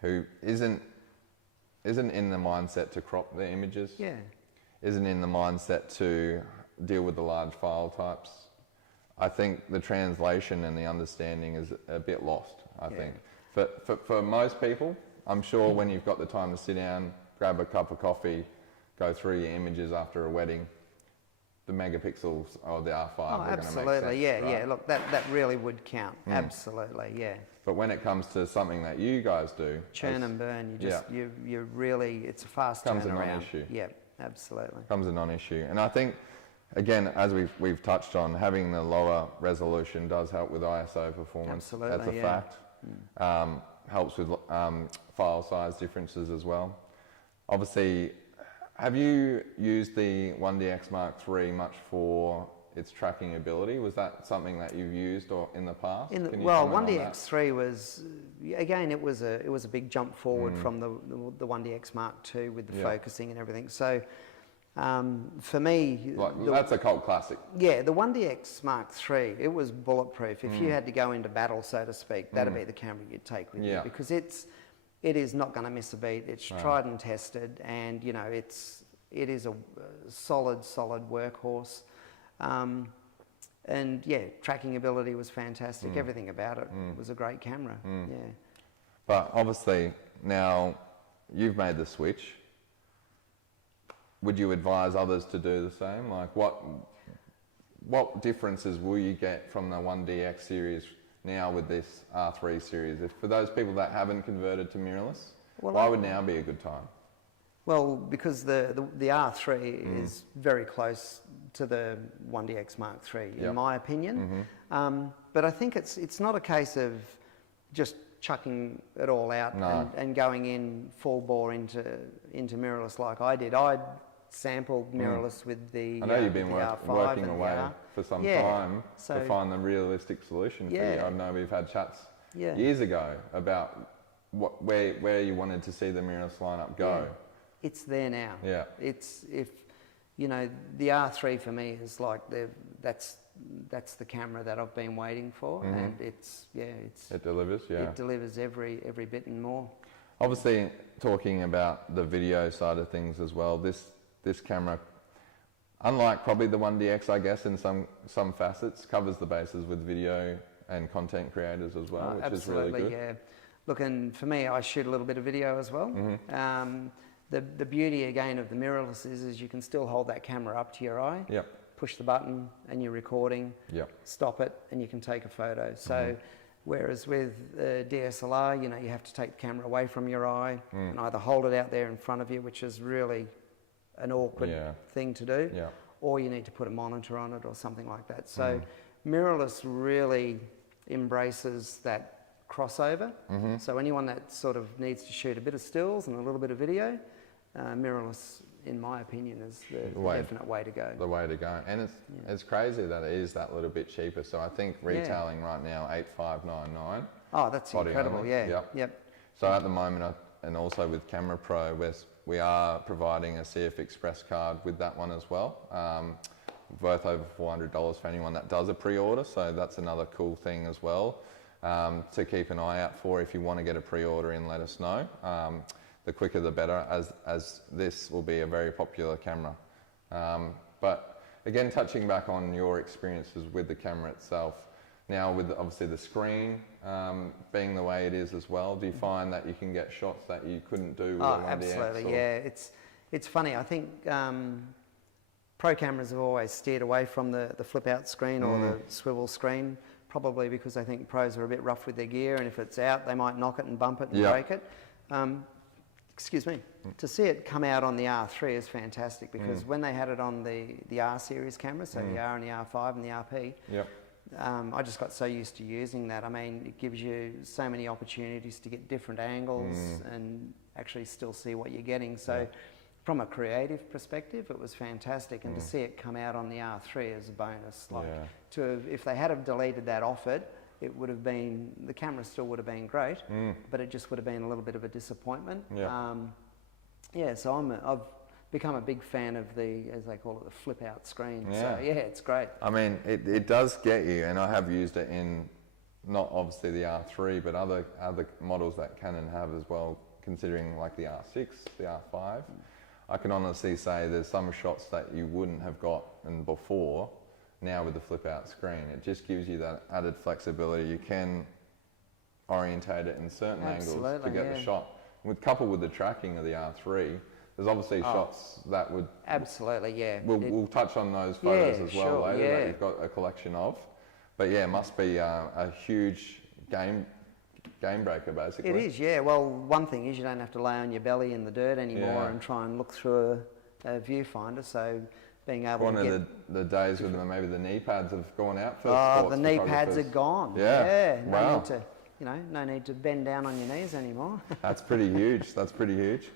who isn't in the mindset to crop the images, isn't in the mindset to deal with the large file types, I think the translation and the understanding is a bit lost, I think. For most people, I'm sure when you've got the time to sit down, grab a cup of coffee, go through your images after a wedding, the megapixels of the R5 are going to make sense. Absolutely, Look, that really would count. Absolutely, yeah. But when it comes to something that you guys do, churn and burn, you really, it's a fast turnaround. Comes a non-issue. Yeah, absolutely. Comes a non-issue, and I think, again, as we've touched on, having the lower resolution does help with ISO performance. Absolutely, that's a fact. Helps with file size differences as well. Obviously, have you used the 1DX Mark III much for its tracking ability? Was that something that you've used or in the past? Well, 1DX3 was, again, it was a big jump forward from the 1DX Mark II with the focusing and everything. So for me, that's a cult classic. Yeah, the 1DX Mark III, it was bulletproof. If you had to go into battle, so to speak, that'd be the camera you'd take with you, because it is not going to miss a beat. It's tried and tested, and you know it is a solid workhorse. And yeah, tracking ability was fantastic. Everything about it was a great camera. Yeah. But obviously now you've made the switch. Would you advise others to do the same? Like what differences will you get from the 1DX series now with this R3 series? For those people that haven't converted to mirrorless, why would now be a good time? Well, because the R3 is very close to the 1DX Mark III, in my opinion. But I think it's not a case of just chucking it all out and going in full bore into mirrorless like I did. I sampled mirrorless with the I know you've been R5 working and away for some time to find the realistic solution for you. I know we've had chats years ago about where you wanted to see the mirrorless lineup go. It's there now. Yeah. It's, if you know, the R3 for me is like that's the camera that I've been waiting for, and it delivers. It delivers every bit and more. Obviously, talking about the video side of things as well, this camera, unlike probably the 1DX, I guess, in some facets, covers the bases with video and content creators as well, which is really good. Yeah. Look, and for me, I shoot a little bit of video as well. The beauty again of the mirrorless is you can still hold that camera up to your eye, push the button and you're recording, stop it and you can take a photo. So whereas with DSLR, you know, you have to take the camera away from your eye and either hold it out there in front of you, which is really an awkward thing to do, or you need to put a monitor on it or something like that. So mirrorless really embraces that crossover. So anyone that sort of needs to shoot a bit of stills and a little bit of video, mirrorless, in my opinion, is the definite way to go. The way to go. And it's crazy that it is that little bit cheaper. So I think retailing right now, $8,599. Oh, that's incredible, only. So at the moment, and also with CameraPro, we are providing a CF Express card with that one as well. Worth over $400 for anyone that does a pre-order. So that's another cool thing as well. To keep an eye out for. If you want to get a pre-order in, let us know. The quicker the better, as this will be a very popular camera. But again, touching back on your experiences with the camera itself, now with obviously the screen being the way it is as well, do you find that you can get shots that you couldn't do with the 1DX? Absolutely, yeah. It's funny, I think pro cameras have always steered away from the flip-out screen or the swivel screen, probably because I think pros are a bit rough with their gear, and if it's out, they might knock it and bump it and break it. Excuse me. To see it come out on the R3 is fantastic, because when they had it on the R series camera, so the R and the R5 and the RP, I just got so used to using that. I mean, it gives you so many opportunities to get different angles and actually still see what you're getting. So from a creative perspective, it was fantastic, and to see it come out on the R3 is a bonus. Like, if they had have deleted that off it, it would have been, the camera still would have been great, but it just would have been a little bit of a disappointment. So I've become a big fan of the, as they call it, the flip-out screen. So yeah, it's great. I mean, it does get you, and I have used it in, not obviously the R3, but other models that Canon have as well, considering like the R6, the R5. I can honestly say there's some shots that you wouldn't have gotten before now with the flip out screen. It just gives you that added flexibility. You can orientate it in certain angles to get the shot. Coupled with the tracking of the R3, there's obviously shots that would... We'll touch on those photos as well later that you've got a collection of. But yeah, it must be a huge game breaker, basically. It is, yeah. Well, one thing is you don't have to lay on your belly in the dirt anymore and try and look through a viewfinder. So being able to get... the days with maybe the knee pads have gone out for the knee pads are gone. No need to, no need to bend down on your knees anymore. That's pretty huge. That's pretty huge.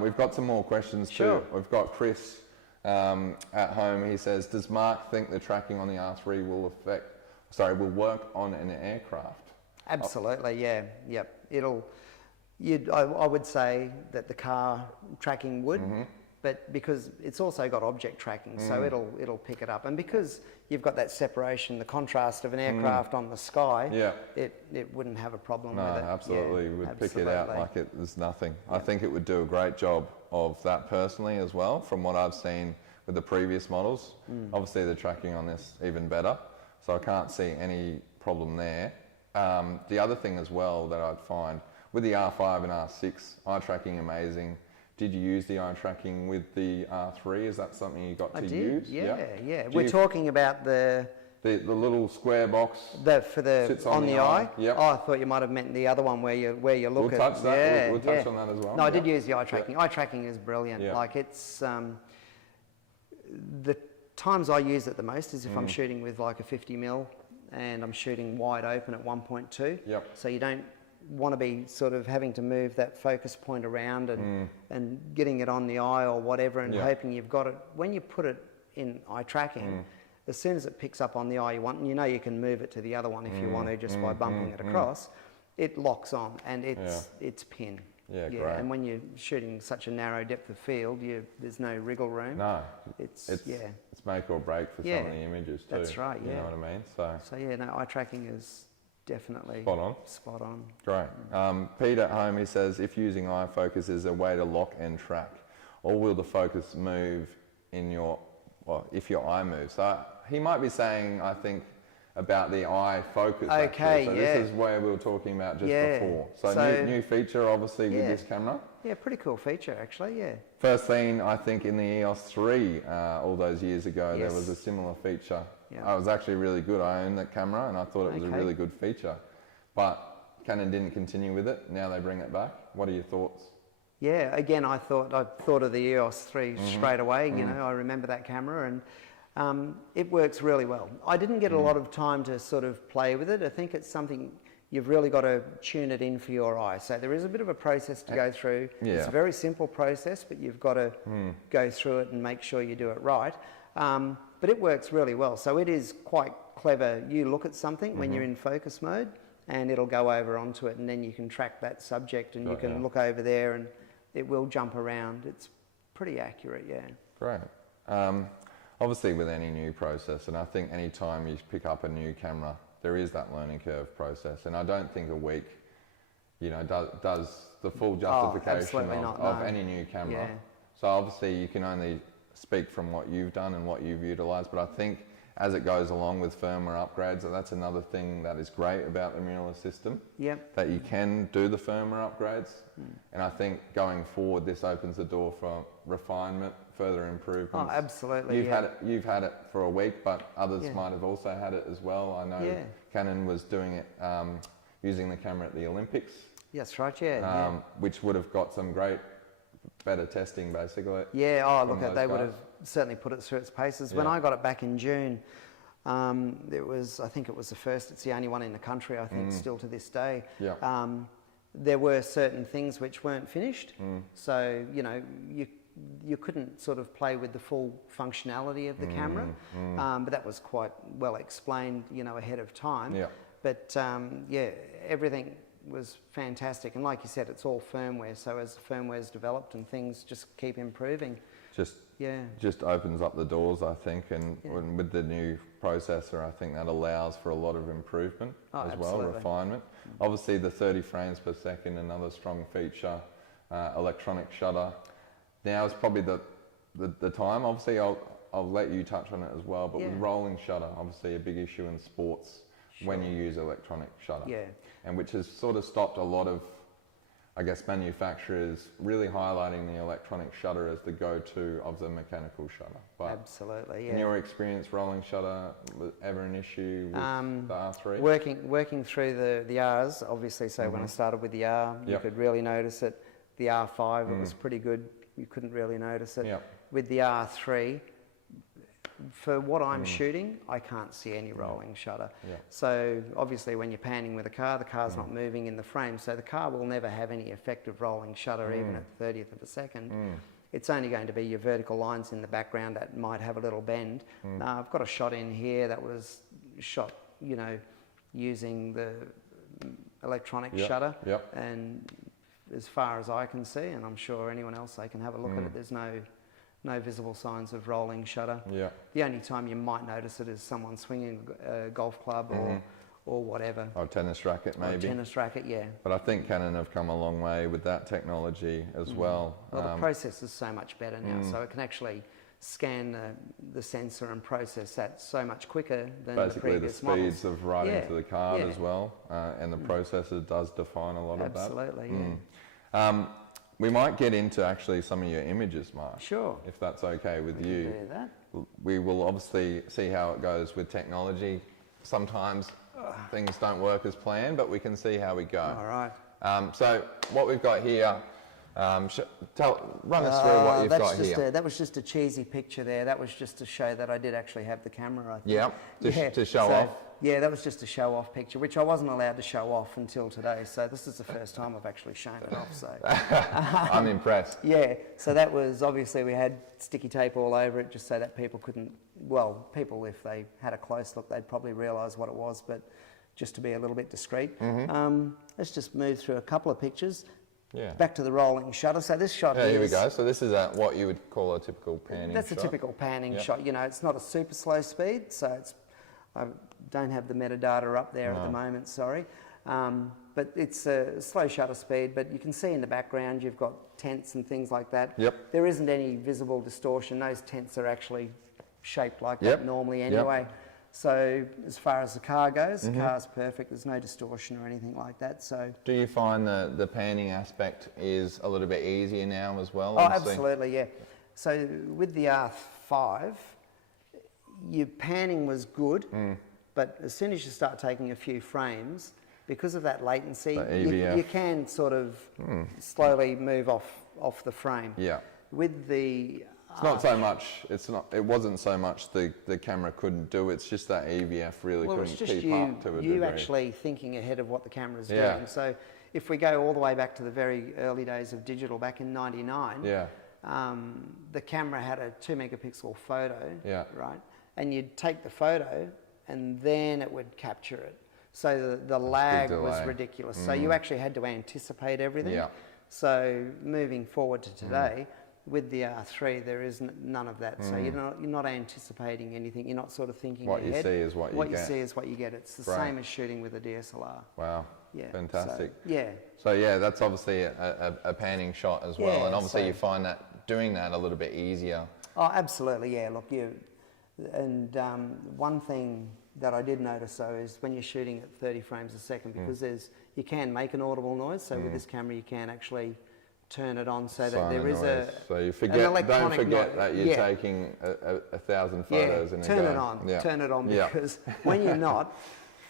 We've got some more questions too. We've got Chris at home. He says, does Mark think the tracking on the R3 will work on an aircraft? Absolutely, yeah. I would say that the car tracking would, but because it's also got object tracking, so it'll pick it up. And because you've got that separation, the contrast of an aircraft on the sky, it wouldn't have a problem with it. Absolutely, it would pick it out like there's nothing. I think it would do a great job of that personally as well, from what I've seen with the previous models. Obviously the tracking on this even better, so I can't see any problem there. The other thing as well that I'd find with the R5 and R6, eye tracking amazing. Did you use the eye tracking with the R3? Is that something you got to use? Yeah. We're talking about the The little square box For the sits on the eye. Yep. Oh, I thought you might have meant the other one where you look We'll at. touch that. Yeah, We'll touch on that as well. No, I did use the eye tracking. Eye tracking is brilliant. Yeah. Like it's the times I use it the most is if I'm shooting with like a 50mm and I'm shooting wide open at 1.2. Yep. So you don't want to be sort of having to move that focus point around and getting it on the eye or whatever and hoping you've got it. When you put it in eye tracking, as soon as it picks up on the eye you want, and you know you can move it to the other one if you want to just by bumping it across, it locks on and it's pin. Yeah, great. And when you're shooting such a narrow depth of field, there's no wriggle room. No, it's make or break for some of the images too. That's right. Yeah. You know what I mean? So yeah, no, eye tracking is definitely spot on. Great. Pete at home, he says, if using eye focus is a way to lock and track, or will the focus move if your eye moves? So he might be saying, I think, about the eye focus. Okay, so this is where we were talking about just before. So new feature, obviously, with this camera. Yeah, pretty cool feature, actually, yeah. First thing, I think, in the EOS R3 all those years ago, there was a similar feature. Yeah. It was actually really good. I owned that camera, and I thought it was a really good feature. But Canon didn't continue with it. Now they bring it back. What are your thoughts? Yeah, again, I thought of the EOS 3 straight away. You know, I remember that camera, and it works really well. I didn't get a lot of time to sort of play with it. I think it's something you've really got to tune it in for your eye. So there is a bit of a process to go through. Yeah. It's a very simple process, but you've got to go through it and make sure you do it right. But it works really well. So it is quite clever. You look at something when you're in focus mode, and it'll go over onto it, and then you can track that subject, and you can look over there, and it will jump around. It's pretty accurate, yeah. Great. Obviously, with any new process, and I think any time you pick up a new camera, there is that learning curve process, and I don't think a week, does the full justification of any new camera. Yeah. So obviously, you can only speak from what you've done and what you've utilised, but I think as it goes along with firmware upgrades, that's another thing that is great about the mirrorless system. Yep. That you can do the firmware upgrades, and I think going forward, this opens the door for refinement, further improvements. Oh, absolutely. You've had it for a week, but others might have also had it as well. I know Canon was doing it using the camera at the Olympics. That's right. Yeah. Which would have got some better testing, basically. Yeah. Oh, look, they would have certainly put it through its paces. When I got it back in June, I think it was the first. It's the only one in the country, I think, still to this day. Yeah. There were certain things which weren't finished, so you couldn't sort of play with the full functionality of the camera, but that was quite well explained, ahead of time. Yeah. But everything was fantastic, and like you said, it's all firmware. So as the firmware's developed and things just keep improving, just opens up the doors, I think, and with the new processor, I think that allows for a lot of improvement well, refinement. Obviously, the 30 frames per second, another strong feature. Electronic shutter. Now is probably the time. Obviously, I'll let you touch on it as well. But with rolling shutter, obviously a big issue in sports when you use electronic shutter. Yeah. And which has sort of stopped a lot of, I guess, manufacturers really highlighting the electronic shutter as the go-to of the mechanical shutter. But absolutely, yeah. In your experience, rolling shutter, was ever an issue with the R3? Working through the Rs, obviously, so when I started with the R, you could really notice it. The R5, it was pretty good. You couldn't really notice it. Yep. With the R3, for what I'm shooting, I can't see any rolling shutter. Yep. So obviously when you're panning with a car, the car's not moving in the frame, so the car will never have any effective rolling shutter even at the 30th of a second. It's only going to be your vertical lines in the background that might have a little bend. I've got a shot in here that was shot, using the electronic shutter. Yep. And as far as I can see, and I'm sure anyone else, they can have a look at it, there's no visible signs of rolling shutter. Yeah. The only time you might notice it is someone swinging a golf club or whatever. Or a tennis racket, maybe. Or a tennis racket, yeah. But I think Canon have come a long way with that technology as well. Well, the process is so much better now, so it can actually scan the sensor and process that so much quicker than the previous models. Basically the speeds of writing to the card as well, and the processor does define a lot of that. Absolutely, yeah. we might get into actually some of your images, Mark. Sure. If that's okay with We you. can do that. We will obviously see how it goes with technology. Sometimes things don't work as planned, but we can see how we go. All right. So what we've got here, run us through what you've got here. That was just a cheesy picture there. That was just to show that I did actually have the camera, I think. Yeah, to show off. Yeah, that was just a show-off picture, which I wasn't allowed to show off until today. So this is the first time I've actually shown it off. So I'm impressed. Yeah, so that was, obviously we had sticky tape all over it just so that people couldn't, well, people, if they had a close look, they'd probably realise what it was, but just to be a little bit discreet. Let's just move through a couple of pictures. Yeah. Back to the rolling shutter. So this shot here we go. So this is what you would call a typical panning That's shot. a typical panning shot. You know, it's not a super slow speed, so it's, I don't have the metadata up there at the moment, sorry. But it's a slow shutter speed, but you can see in the background you've got tents and things like that. Yep. There isn't any visible distortion. Those tents are actually shaped like that normally anyway. So as far as the car goes, the car's perfect. There's no distortion or anything like that. So do you find the panning aspect is a little bit easier now as well? Oh, absolutely, yeah. So with the R5, your panning was good, but as soon as you start taking a few frames, because of that latency, you can sort of slowly move off the frame. Yeah. With the it's not so much. It wasn't so much the camera couldn't do. It's just that EVF really couldn't keep up to a degree. You actually thinking ahead of what the camera's doing. So if we go all the way back to the very early days of digital, back in '99, the camera had a 2 megapixel photo, right? And you'd take the photo, and then it would capture it. So the lag was ridiculous. So you actually had to anticipate everything. Yeah. So moving forward to today, with the R3, there is none of that. So you're not anticipating anything. You're not sort of thinking what ahead. You see is what you get. What you see is what you get. It's the same as shooting with a DSLR. Wow. Yeah. Fantastic. So, So yeah, that's obviously a panning shot as well, and obviously you find that doing that a little bit easier. Oh, absolutely. Yeah. Look, one thing that I did notice though is when you're shooting at 30 frames a second, because you can make an audible noise. So with this camera, you can actually turn it on so that there is so you don't forget that you're taking 1,000 photos in a go. Turn it on because when you're not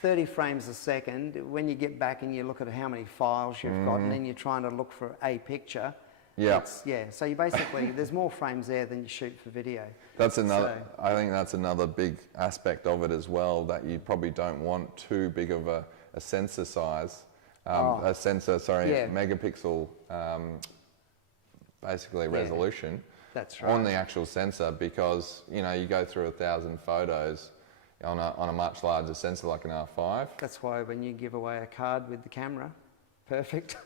30 frames a second, when you get back and you look at how many files you've got, and then you're trying to look for a picture. So you basically there's more frames there than you shoot for video. That's another. I think that's another big aspect of it as well, that you probably don't want too big of a sensor size. Megapixel, basically resolution. That's right. On the actual sensor, because you go through 1,000 photos on a much larger sensor like an R5. That's why when you give away a card with the camera, perfect.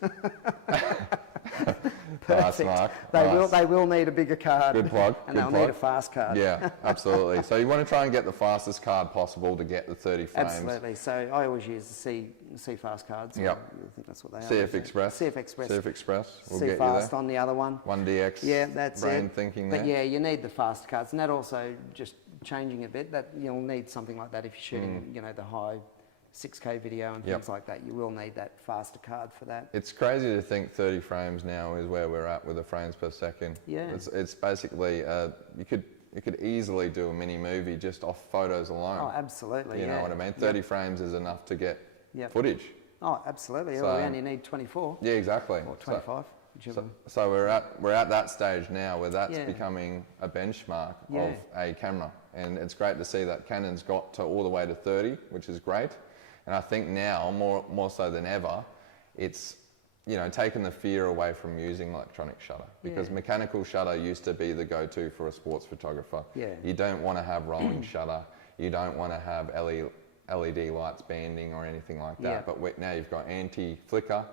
Nice, Mark. They will need a bigger card. Good plug. And they'll need a fast card. Yeah, absolutely. So you want to try and get the fastest card possible to get the 30 frames. Absolutely. So I always use the C fast cards. Yep. I think that's what they are. CF Express. CF Express. CF Express. We'll C get fast you there. on the other one. 1DX. Yeah, that's brain it. thinking there. But yeah, you need the fast cards, and that also just changing a bit. That you'll need something like that if you're shooting, the high 6K video and things like that. You will need that faster card for that. It's crazy to think 30 frames now is where we're at with the frames per second. Yeah. It's basically you could easily do a mini movie just off photos alone. Oh, absolutely. You know what I mean? 30 frames is enough to get footage. Oh, absolutely. So, we only need 24. Yeah, exactly. Or 25. So we're at that stage now where that's becoming a benchmark of a camera, and it's great to see that Canon's got to all the way to 30, which is great. And I think now, more so than ever, it's taken the fear away from using electronic shutter, because mechanical shutter used to be the go-to for a sports photographer. Yeah. You don't want to have rolling shutter. You don't want to have LED lights banding or anything like that. Yeah. But now you've got anti-flicker,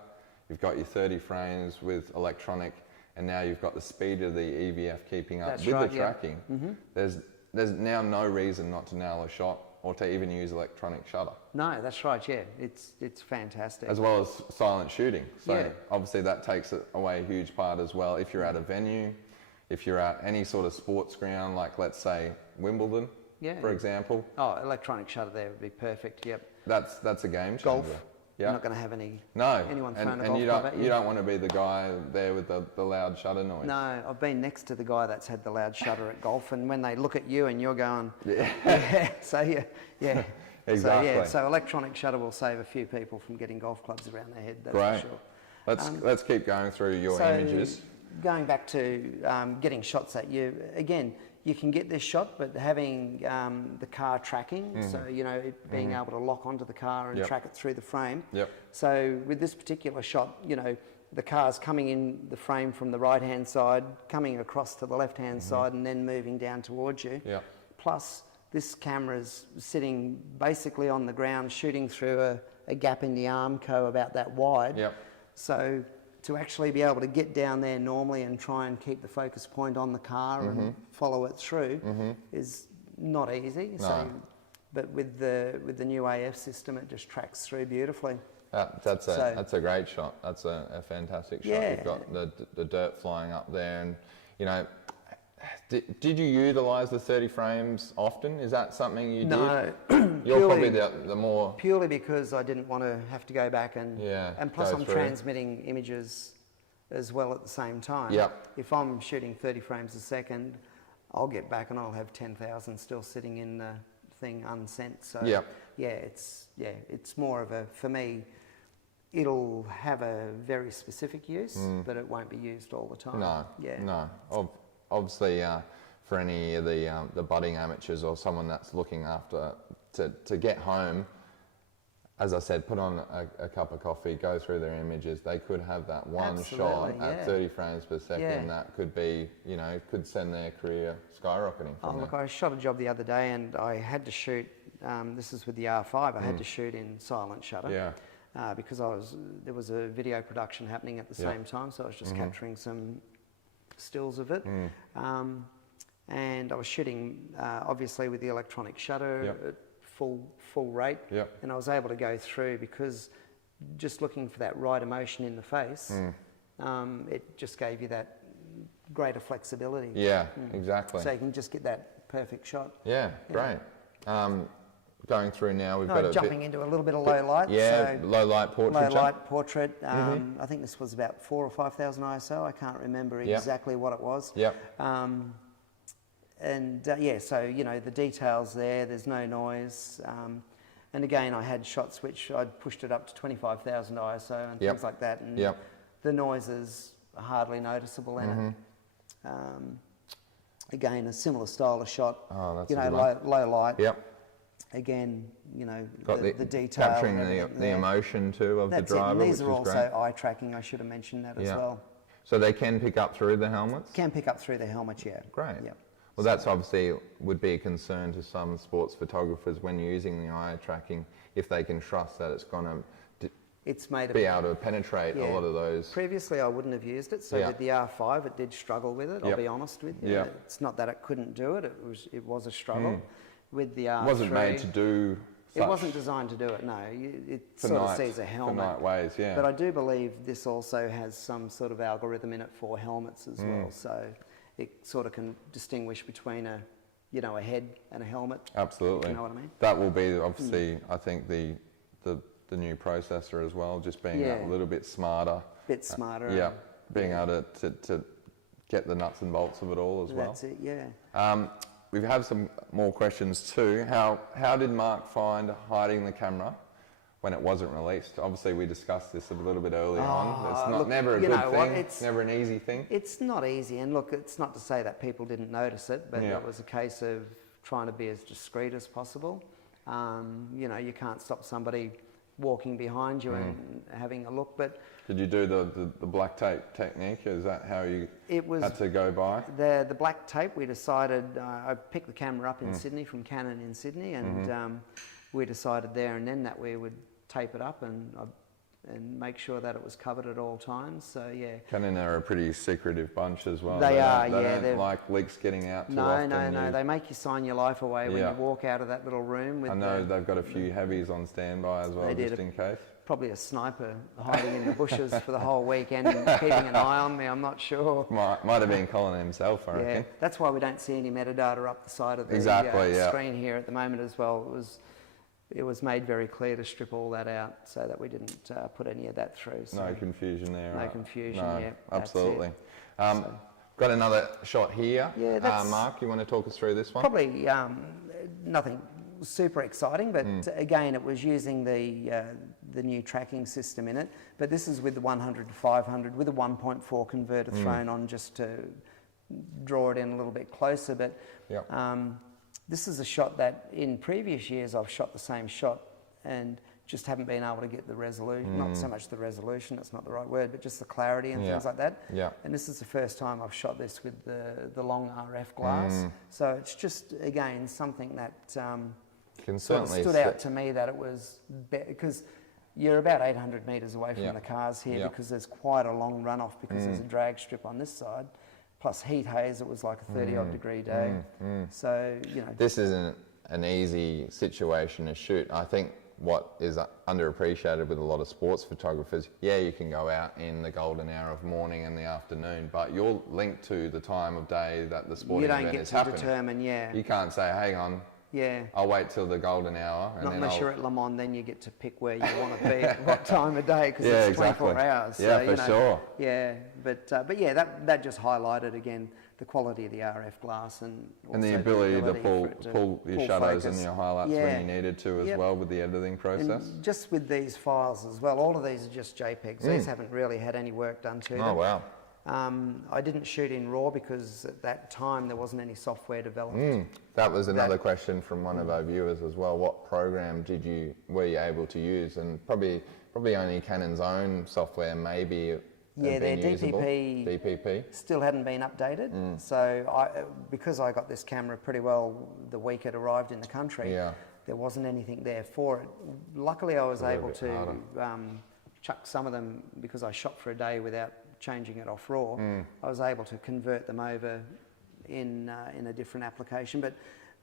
you've got your 30 frames with electronic, and now you've got the speed of the EVF keeping up the tracking. There's now no reason not to nail a shot or to even use electronic shutter. No, that's right, yeah. It's fantastic. As well as silent shooting. So obviously that takes away a huge part as well. If you're at a venue, if you're at any sort of sports ground, like let's say Wimbledon, for example. Oh, electronic shutter there would be perfect, yep. That's a game changer. Golf. You're not going to have anyone throwing a golf you club at you. You don't want to be the guy there with the loud shutter noise. No, I've been next to the guy that's had the loud shutter at golf, and when they look at you and you're going, Exactly. So electronic shutter will save a few people from getting golf clubs around their head. That's Great. for sure. Let's keep going through your images. Going back to getting shots at you again. You can get this shot, but having the car tracking, so it being able to lock onto the car and track it through the frame. So with this particular shot, the car's coming in the frame from the right-hand side, coming across to the left-hand side, and then moving down towards you. Plus, this camera's sitting basically on the ground, shooting through a gap in the armco about that wide. So to actually be able to get down there normally and try and keep the focus point on the car and follow it through is not easy. No. So, but with the new AF system, it just tracks through beautifully. That's a great shot. That's a fantastic shot. You've got the dirt flying up there, and did you utilise the 30 frames often? Is that something you did? No. You're probably the more... Purely because I didn't want to have to go back and plus I'm transmitting images as well at the same time. If I'm shooting 30 frames a second, I'll get back and I'll have 10,000 still sitting in the thing unsent. So it's more of for me, it'll have a very specific use, but it won't be used all the time. No. Obviously, for any of the budding amateurs or someone that's looking after to get home, as I said, put on a cup of coffee, go through their images. They could have that one shot at 30 frames per second. That could be, could send their career skyrocketing. Look, I shot a job the other day and I had to shoot. This is with the R5. I had to shoot in silent shutter. Because there was a video production happening at the same time, so I was just capturing some stills of it. And I was shooting obviously with the electronic shutter at full rate, and I was able to go through because just looking for that right emotion in the face, it just gave you that greater flexibility. Exactly. So you can just get that perfect shot. Great. Going through now, we've got jumping into a little bit of low light. Low light portrait. Low light portrait. I think this was about 4,000 or 5,000 ISO. I can't remember exactly what it was. So the details there. There's no noise. And again, I had shots which I'd pushed it up to 25,000 ISO and things like that. And the noises are hardly noticeable in it. Again, a similar style of shot. Low light. Again, got the detail. Capturing the emotion too of the driver, These are also great. eye tracking. I should have mentioned that as well. So they can pick up through the helmets? Can pick up through the helmet, Great. Well, that's obviously would be a concern to some sports photographers when you're using the eye tracking, if they can trust that it's going to be able to penetrate a lot of those. Previously, I wouldn't have used it. So with the R5, it did struggle with it. I'll be honest with you. It's not that it couldn't do it. It was a struggle. With the R3, it wasn't made to do. It wasn't designed to do it. No, it sort of sees a helmet. For night ways, But I do believe this also has some sort of algorithm in it for helmets as well. So it sort of can distinguish between a head and a helmet. Absolutely. You know what I mean? That will be obviously, I think the new processor as well, just being a little bit smarter. Bit smarter. Being able to get the nuts and bolts of it all as well. That's it. We have some more questions too. How did Mark find hiding the camera when it wasn't released? Obviously, we discussed this a little bit early on. It's never a good thing. It's never an easy thing. It's not easy. And look, it's not to say that people didn't notice it, but it was a case of trying to be as discreet as possible. You can't stop somebody walking behind you and having a look. But did you do the black tape technique? Is that how you had to go by? The black tape, we decided, I picked the camera up in Sydney from Canon in Sydney, and we decided there and then that we would tape it up and make sure that it was covered at all times. So Canon are a pretty secretive bunch as well. They are. They don't like leaks getting out too often. No. They make you sign your life away when you walk out of that little room. I know they've got a few heavies on standby as well, just in case. Probably a sniper hiding in the bushes for the whole weekend and keeping an eye on me. I'm not sure. Might have been Colin himself, I reckon. That's why we don't see any metadata up the side of the screen here at the moment as well. It was it was made very clear to strip all that out so that we didn't put any of that through. So no confusion there. no right? confusion, No, yeah. absolutely. Got another shot here. Yeah, that's Mark, you want to talk us through this one? probably nothing super exciting, but again, it was using the new tracking system in it. But this is with the 100 to 500 with a 1.4 converter thrown on just to draw it in a little bit closer. But Yep. this is a shot that in previous years I've shot the same shot and just haven't been able to get the resolution, not so much the resolution, that's not the right word, but just the clarity and things like that. Yeah. And this is the first time I've shot this with the long RF glass. So it's just, again, something that Can sort of certainly stood out to me, that it was because you're about 800 metres away from Yeah. the cars here, Yeah. because there's quite a long runoff because there's a drag strip on this side. Plus heat haze, it was like a 30-odd degree day. So, you know. This isn't an easy situation to shoot. I think what is underappreciated with a lot of sports photographers, yeah, you can go out in the golden hour of morning and the afternoon, but you're linked to the time of day that the sporting event is happening. You don't get to determine, yeah. You can't say, hang on, Yeah. I'll wait till the golden hour. And Not then unless you're at Le Mans, then you get to pick where you want to be at what time of day, because Yeah, it's 24 exactly. hours. So, Yeah, you for know, sure. Yeah, but yeah, that just highlighted again the quality of the RF glass and the also ability to for it to pull your pull shadows focus. and your highlights Yeah. when you needed to as well with the editing process. And just with these files as well, all of these are just JPEGs. These haven't really had any work done to them. Oh, wow. I didn't shoot in RAW because at that time there wasn't any software developed. That was another question from one of our viewers as well. What program were you able to use? And probably only Canon's own software maybe. Yeah, their usable. DPP still hadn't been updated. So because I got this camera pretty well the week it arrived in the country, there wasn't anything there for it. Luckily, I was able to chuck some of them, because I shot for a day without changing it off RAW. I was able to convert them over in a different application. But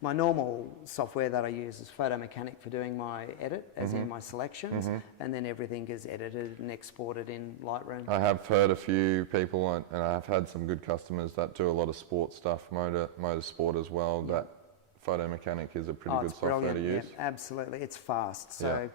my normal software that I use is Photo Mechanic for doing my edit, as in my selections, and then everything is edited and exported in Lightroom. I have heard a few people, and I've had some good customers that do a lot of sports stuff, motorsport as well, that Photo Mechanic is a pretty good software to use. Yeah, absolutely, it's fast. So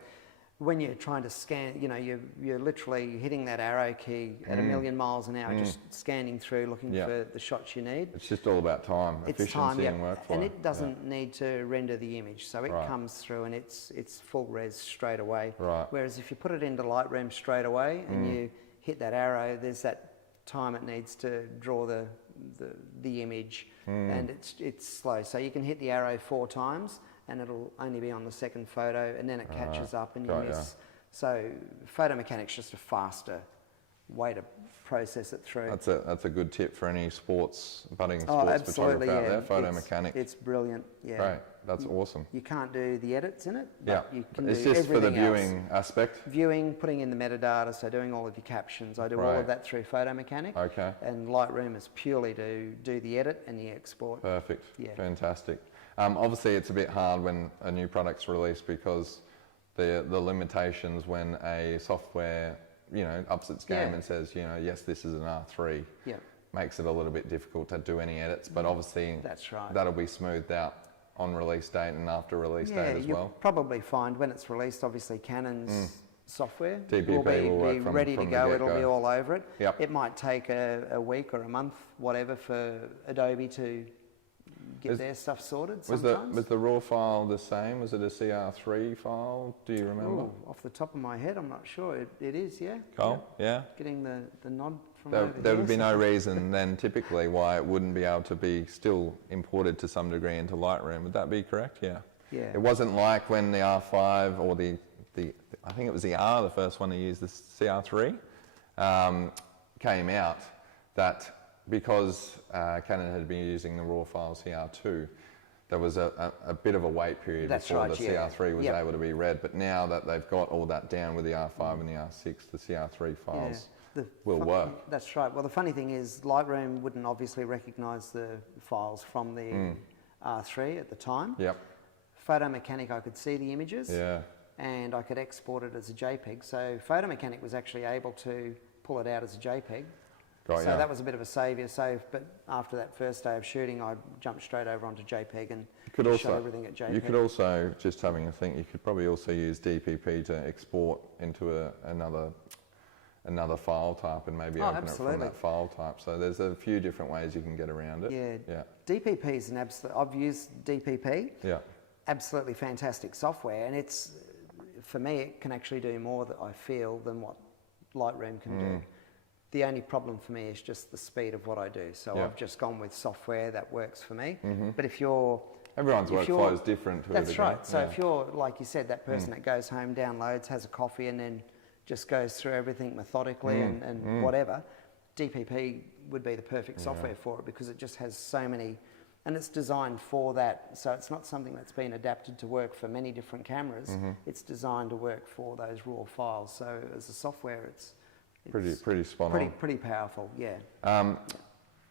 when you're trying to scan, you know, you're literally hitting that arrow key at 1,000,000 miles an hour, just scanning through, looking for the shots you need. It's just all about time, efficiency and workflow. And it doesn't need to render the image, so it comes through and it's full res straight away. Right. Whereas if you put it into Lightroom straight away and you hit that arrow, there's that time it needs to draw the image, and it's slow. So you can hit the arrow 4 times and it'll only be on the second photo, and then it catches up and you miss. So Photo Mechanic's just a faster way to process it through. That's a good tip for any budding sports photographer out there. Photo Mechanic. It's brilliant. Yeah. Great. That's awesome. You can't do the edits in it. But you can it's do just for the everything viewing aspect. Viewing, putting in the metadata, so doing all of your captions. I do all of that through Photo Mechanic. Okay. And Lightroom is purely to do the edit and the export. Perfect. Yeah. Fantastic. Obviously, it's a bit hard when a new product's released because the limitations when a software, you know, ups its game and says, you know, yes, this is an R3. Yeah. Makes it a little bit difficult to do any edits, but obviously that's right. That'll be smoothed out on release date and after release date as you'll well. probably find when it's released, obviously Canon's software DPP will be work ready to from go. the It'll be all over it. Yep. It might take a week or a month, whatever, for Adobe to get their stuff sorted sometimes. Was the raw file the same? Was it a CR3 file? Do you remember? Ooh, off the top of my head, I'm not sure. It is, yeah. Cool, yeah. Getting the nod from over There here, would be no reason then typically why it wouldn't be able to be still imported to some degree into Lightroom. Would that be correct? Yeah. Yeah. It wasn't like when the R5 or the I think it was the R, the first one to use the CR3, came out, that because Canon had been using the raw file CR2, there was a bit of a wait period before the CR3 was able to be read. But now that they've got all that down with the R5 and the R6, the CR3 files will work. That's right. Well, the funny thing is Lightroom wouldn't obviously recognise the files from the R3 at the time. Yep. Photo Mechanic, I could see the images. Yeah. And I could export it as a JPEG. So Photo Mechanic was actually able to pull it out as a JPEG. Got So ya. that was a bit of a saviour. But after that first day of shooting, I jumped straight over onto JPEG and shot everything at JPEG. You could also, just having a think, you could probably also use DPP to export into another file type and maybe open it from that file type. So there's a few different ways you can get around it. Yeah. DPP is an absolute. I've used DPP. Yeah. Absolutely fantastic software, and it's, for me, it can actually do more that I feel than what Lightroom can do. The only problem for me is just the speed of what I do. So I've just gone with software that works for me. But if you're everyone's workflow is different to a degree. That's right. So if you're, like you said, that person that goes home, downloads, has a coffee, and then just goes through everything methodically and whatever, DPP would be the perfect software for it, because it just has so many, and it's designed for that. So it's not something that's been adapted to work for many different cameras. It's designed to work for those raw files. So as a software, it's pretty spot on. Pretty powerful, yeah.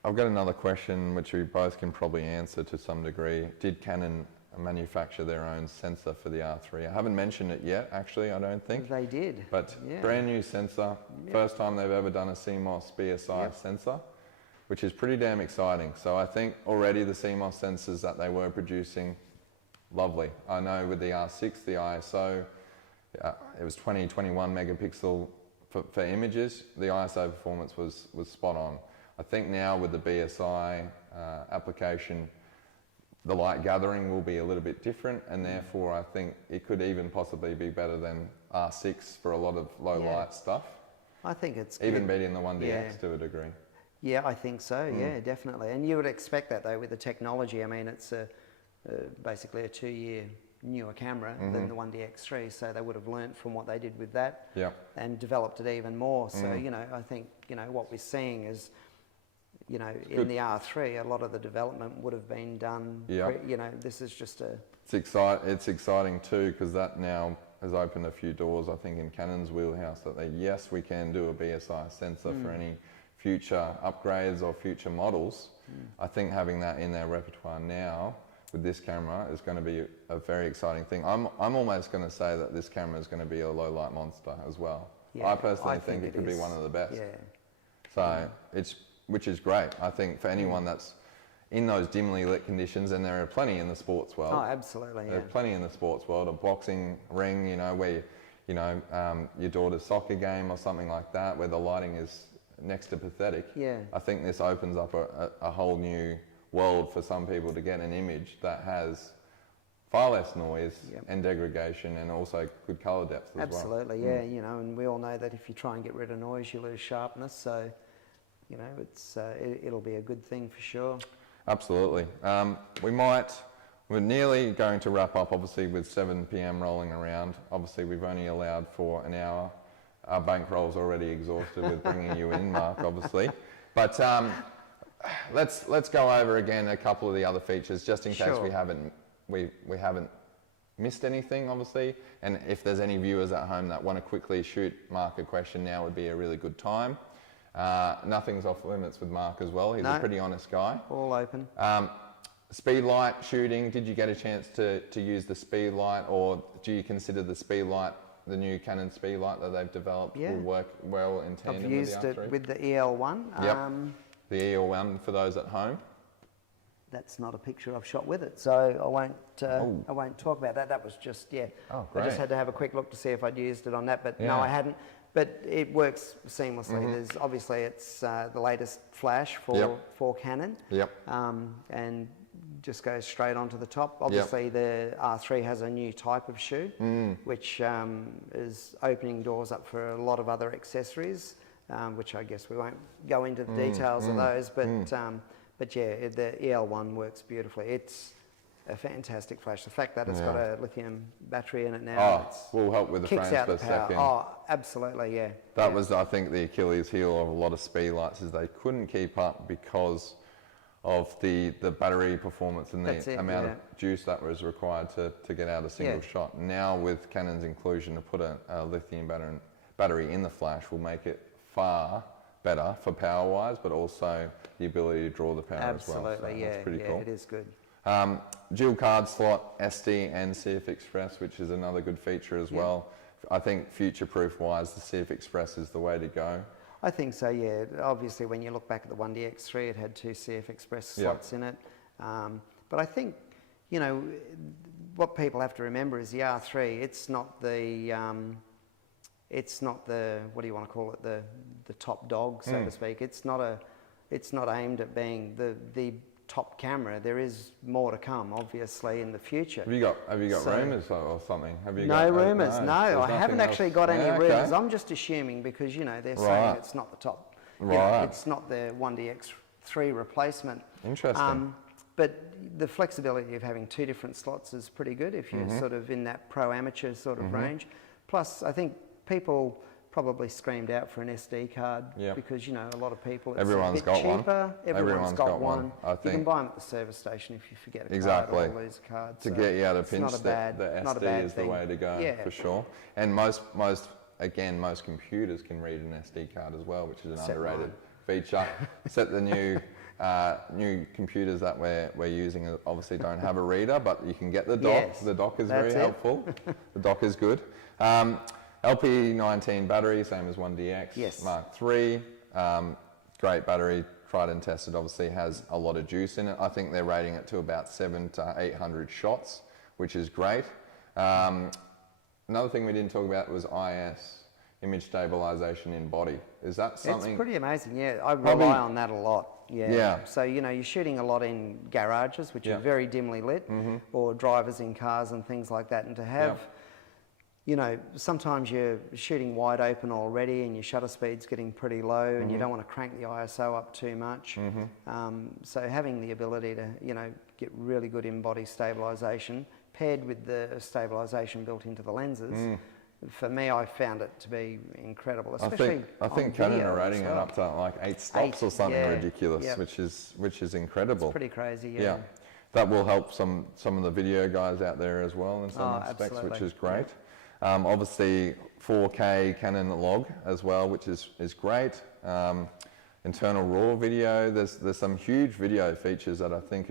I've got another question which we both can probably answer to some degree. Did Canon manufacture their own sensor for the R3? I haven't mentioned it yet, actually, I don't think. They did. But brand new sensor, first time they've ever done a CMOS BSI sensor, which is pretty damn exciting. So I think already the CMOS sensors that they were producing, lovely. I know with the R6, the ISO, it was 21 megapixel for images. The ISO performance was spot on. I think now with the BSI application, the light gathering will be a little bit different, and therefore I think it could even possibly be better than R6 for a lot of low light stuff. I think it's even beating the 1DX to a degree. Yeah, I think so. Yeah, definitely. And you would expect that though with the technology. I mean, it's basically a 2-year newer camera than the 1DX3, so they would have learnt from what they did with that and developed it even more. So you know, I think what we're seeing is, in the R3, a lot of the development would have been done. This is just a. It's exciting too, because that now has opened a few doors, I think, in Canon's wheelhouse, that we can do a BSI sensor for any future upgrades or future models. I think having that in their repertoire now with this camera is going to be a very exciting thing. I'm almost going to say that this camera is going to be a low light monster as well. I personally think it could be one of the best. So which is great. I think for anyone that's in those dimly lit conditions, and there are plenty in the sports world. Oh, absolutely. There are plenty in the sports world. A boxing ring, where your daughter's soccer game or something like that, where the lighting is next to pathetic. I think this opens up a whole new world for some people to get an image that has far less noise and degradation, and also good color depth as well. Absolutely, and we all know that if you try and get rid of noise, you lose sharpness. So, it'll be a good thing for sure. Absolutely. We're nearly going to wrap up, obviously, with 7 p.m. rolling around. Obviously, we've only allowed for an hour. Our bankroll's already exhausted with bringing you in, Mark, obviously. But let's go over again a couple of the other features, just in case we haven't missed anything, obviously. And if there's any viewers at home that want to quickly shoot Mark a question, now would be a really good time. Nothing's off limits with Mark as well. He's a pretty honest guy. All open. Speed light shooting, did you get a chance to use the speed light, or do you consider the speed light, the new Canon speed light that they've developed, will work well in tandem I've used with the R3? it with the EL1. The EL1 for those at home. That's not a picture I've shot with it, so I won't talk about that. That was just Oh, great. I just had to have a quick look to see if I'd used it on that, but no, I hadn't. But it works seamlessly. There's obviously it's the latest flash for Canon. And just goes straight onto the top. Obviously the R3 has a new type of shoe, which is opening doors up for a lot of other accessories, which I guess we won't go into the details of those, but yeah, the EL1 works beautifully. It's a fantastic flash. The fact that it's got a lithium battery in it now, will help with the frames per second. Oh, absolutely, yeah. That was, I think, the Achilles heel of a lot of speed lights, is they couldn't keep up because of the battery performance and the amount of juice that was required to get out a single shot. Now with Canon's inclusion to put a lithium battery in the flash will make it far better for power-wise, but also the ability to draw the power as well. Absolutely, that's pretty cool. It is good. Dual card slot, SD and CF Express, which is another good feature as well. I think future-proof wise, the CF Express is the way to go. I think so, yeah. Obviously, when you look back at the 1DX3, it had 2 CF Express slots in it. But I think, you know, what people have to remember is the R3, it's not the, what do you want to call it, the top dog, so to speak. It's not aimed at being the top camera. There is more to come, obviously, in the future. Have you got rumours or something? No rumours. No, I haven't actually got any rumours. Okay. I'm just assuming because, you know, they're saying it's not the top. Right. You know, it's not the 1DX3 replacement. Interesting. But the flexibility of having 2 different slots is pretty good if you're sort of in that pro-amateur sort of range. Plus, I think people probably screamed out for an SD card because, you know, a lot of people, it's Everyone's a bit got cheaper. one. Everyone's got one. I think. You can buy them at the service station if you forget a card or lose a card. To get you out of pinch, the not a SD bad is thing. the way to go, for sure. And most computers can read an SD card as well, which is an underrated feature. Except the new computers that we're using obviously don't have a reader, but you can get the dock. Yes, the dock is very helpful. The dock is good. LP19 battery, same as 1DX. Yes. Mark III, great battery, tried and tested, obviously has a lot of juice in it. I think they're rating it to about 700 to 800 shots, which is great. Another thing we didn't talk about was IS, image stabilization in body. Is that something? It's pretty amazing, yeah. I rely on that a lot. Yeah. So, you know, you're shooting a lot in garages, which are very dimly lit, or drivers in cars and things like that. And to have, you know, sometimes you're shooting wide open already and your shutter speed's getting pretty low and you don't want to crank the ISO up too much. So having the ability to, you know, get really good in-body stabilisation paired with the stabilisation built into the lenses, for me, I found it to be incredible. Especially I think Canon are rating it up to like 8 stops or something ridiculous, which is incredible. It's pretty crazy, yeah. That will help some of the video guys out there as well in some aspects, which is great. Obviously 4K Canon log as well, which is great. Internal RAW video, there's some huge video features that I think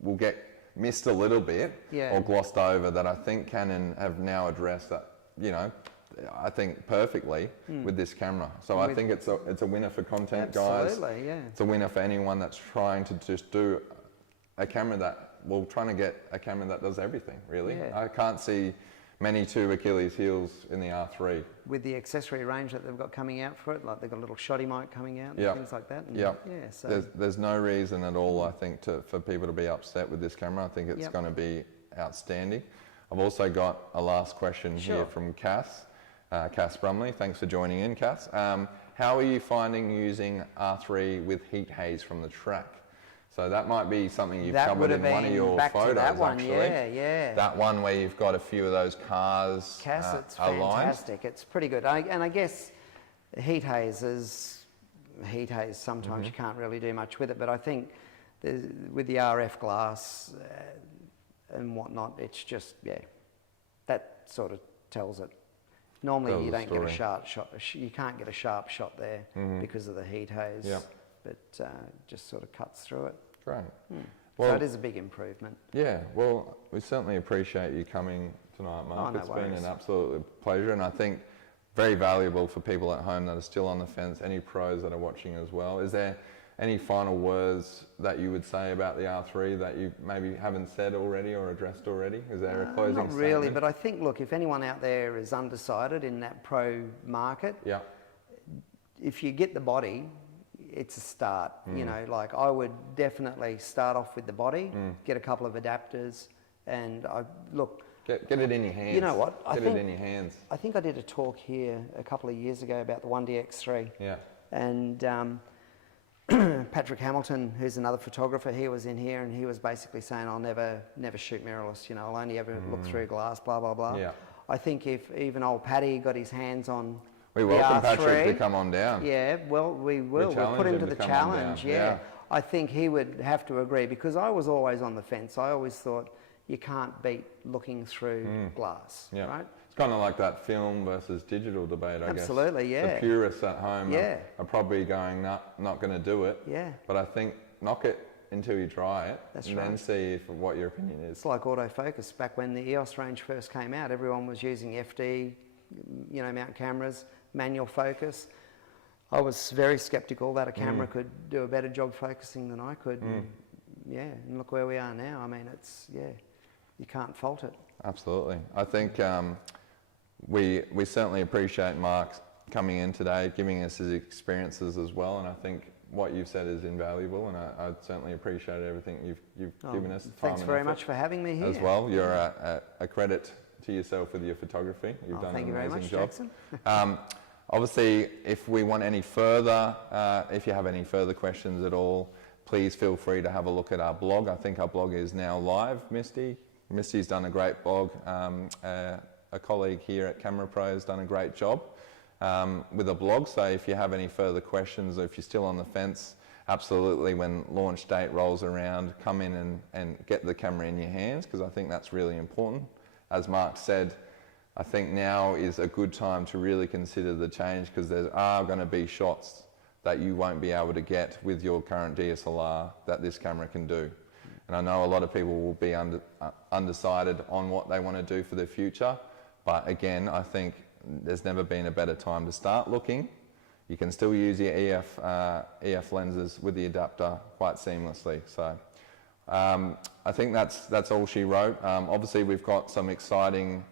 will get missed a little bit or glossed over that I think Canon have now addressed that, you know, I think perfectly with this camera. So I think it's a winner for content guys. Absolutely, yeah. It's a winner for anyone that's trying to just do a camera trying to get a camera that does everything, really. Yeah. I can't see many 2 Achilles heels in the R3. With the accessory range that they've got coming out for it, like they've got a little shoddy mic coming out and things like that. And so there's no reason at all, I think, for people to be upset with this camera. I think it's going to be outstanding. I've also got a last question here from Cass. Cass Brumley, thanks for joining in, Cass. How are you finding using R3 with heat haze from the track? So that might be something you've covered in one of your photos, actually. Yeah. That one where you've got a few of those cars Cass, it's aligned. fantastic. It's pretty good. And I guess heat haze is heat haze. Sometimes you can't really do much with it, but I think with the RF glass and whatnot, it's just, that sort of tells it. Normally you don't get a sharp shot. You can't get a sharp shot there because of the heat haze. But just sort of cuts through it. Great. Well, so it is a big improvement. Yeah, well, we certainly appreciate you coming tonight, Mark. It's been an absolute pleasure, and I think very valuable for people at home that are still on the fence, any pros that are watching as well. Is there any final words that you would say about the R3 that you maybe haven't said already or addressed already? Is there a closing statement? Not really, but I think, look, if anyone out there is undecided in that pro market, if you get the body, it's a start. You know, like I would definitely start off with the body, get a couple of adapters, and get it in your hands. You know what? Get it in your hands. I think I did a talk here a couple of years ago about the 1DX3. Yeah. And Patrick Hamilton, who's another photographer, he was in here and he was basically saying, I'll never shoot mirrorless. You know, I'll only ever look through glass. Blah blah blah. Yeah. I think if even old Paddy got his hands on. We welcome Patrick to come on down. Yeah, well, we will. We'll put him to the challenge, yeah. I think he would have to agree because I was always on the fence. I always thought you can't beat looking through glass, right? It's kind of like that film versus digital debate, I guess. Absolutely, yeah. The purists at home are probably going, not going to do it. Yeah. But I think knock it until you try it and then see what your opinion is. It's like autofocus. Back when the EOS range first came out, everyone was using FD, you know, mount cameras, manual focus. I was very sceptical that a camera could do a better job focusing than I could. And, yeah, and look where we are now. I mean, it's, yeah, you can't fault it. Absolutely. I think we certainly appreciate Mark coming in today, giving us his experiences as well, and I think what you've said is invaluable, and I certainly appreciate everything you've given us. Thanks very much for having me here. As well. You're a credit to yourself with your photography. You've done an amazing job. Thank you very much, Jackson. Obviously, if we want any further, if you have any further questions at all, please feel free to have a look at our blog. I think our blog is now live, Misty. Misty's done a great blog. A colleague here at CameraPro has done a great job with a blog. So if you have any further questions, or if you're still on the fence, absolutely, when launch date rolls around, come in and get the camera in your hands, because I think that's really important. As Mark said, I think now is a good time to really consider the change, because there are going to be shots that you won't be able to get with your current DSLR that this camera can do. And I know a lot of people will be undecided on what they want to do for their future, but again, I think there's never been a better time to start looking. You can still use your EF lenses with the adapter quite seamlessly. So I think that's all she wrote. Obviously, we've got some exciting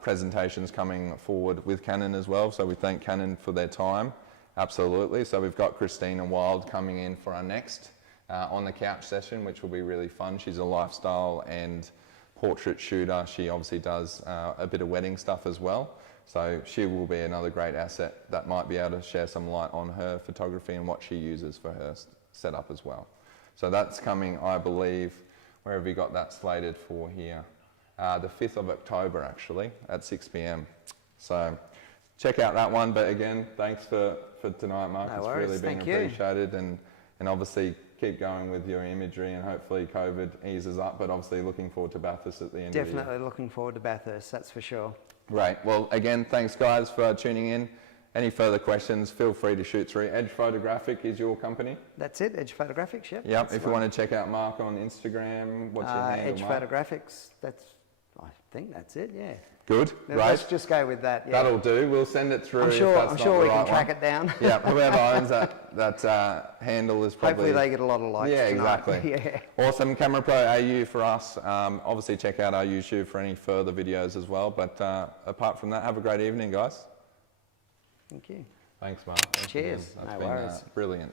presentations coming forward with Canon as well, so we thank Canon for their time. Absolutely. So we've got Christina Wild coming in for our next on the couch session, which will be really fun. She's a lifestyle and portrait shooter. She obviously does a bit of wedding stuff as well. So she will be another great asset that might be able to share some light on her photography and what she uses for her setup as well. So that's coming, I believe, where have you got that slated for here? The 5th of October, actually, at 6 p.m. So check out that one. But again, thanks for tonight, Mark. No worries. It's really been appreciated. And obviously keep going with your imagery, and hopefully COVID eases up. But obviously looking forward to Bathurst at the end of the year. Definitely looking forward to Bathurst, that's for sure. Great. Well, again, thanks guys for tuning in. Any further questions, feel free to shoot through. Edge Photographic is your company? That's it, Edge Photographics, yep. Yep. If you want to check out Mark on Instagram, what's your handle, Edge Mark? Photographic, I think that's it, yeah. Good, Now, great. let's just go with that, yeah. That'll do. We'll send it through. I'm sure we can track it down. Yeah, whoever owns that handle is probably... Hopefully they get a lot of likes tonight. Exactly. Yeah. Awesome. CameraPro AU for us. Obviously check out our YouTube for any further videos as well. But apart from that, have a great evening, guys. Thank you. Thanks, Mark. Cheers. That's No been worries. brilliant.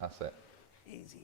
That's it. Easy.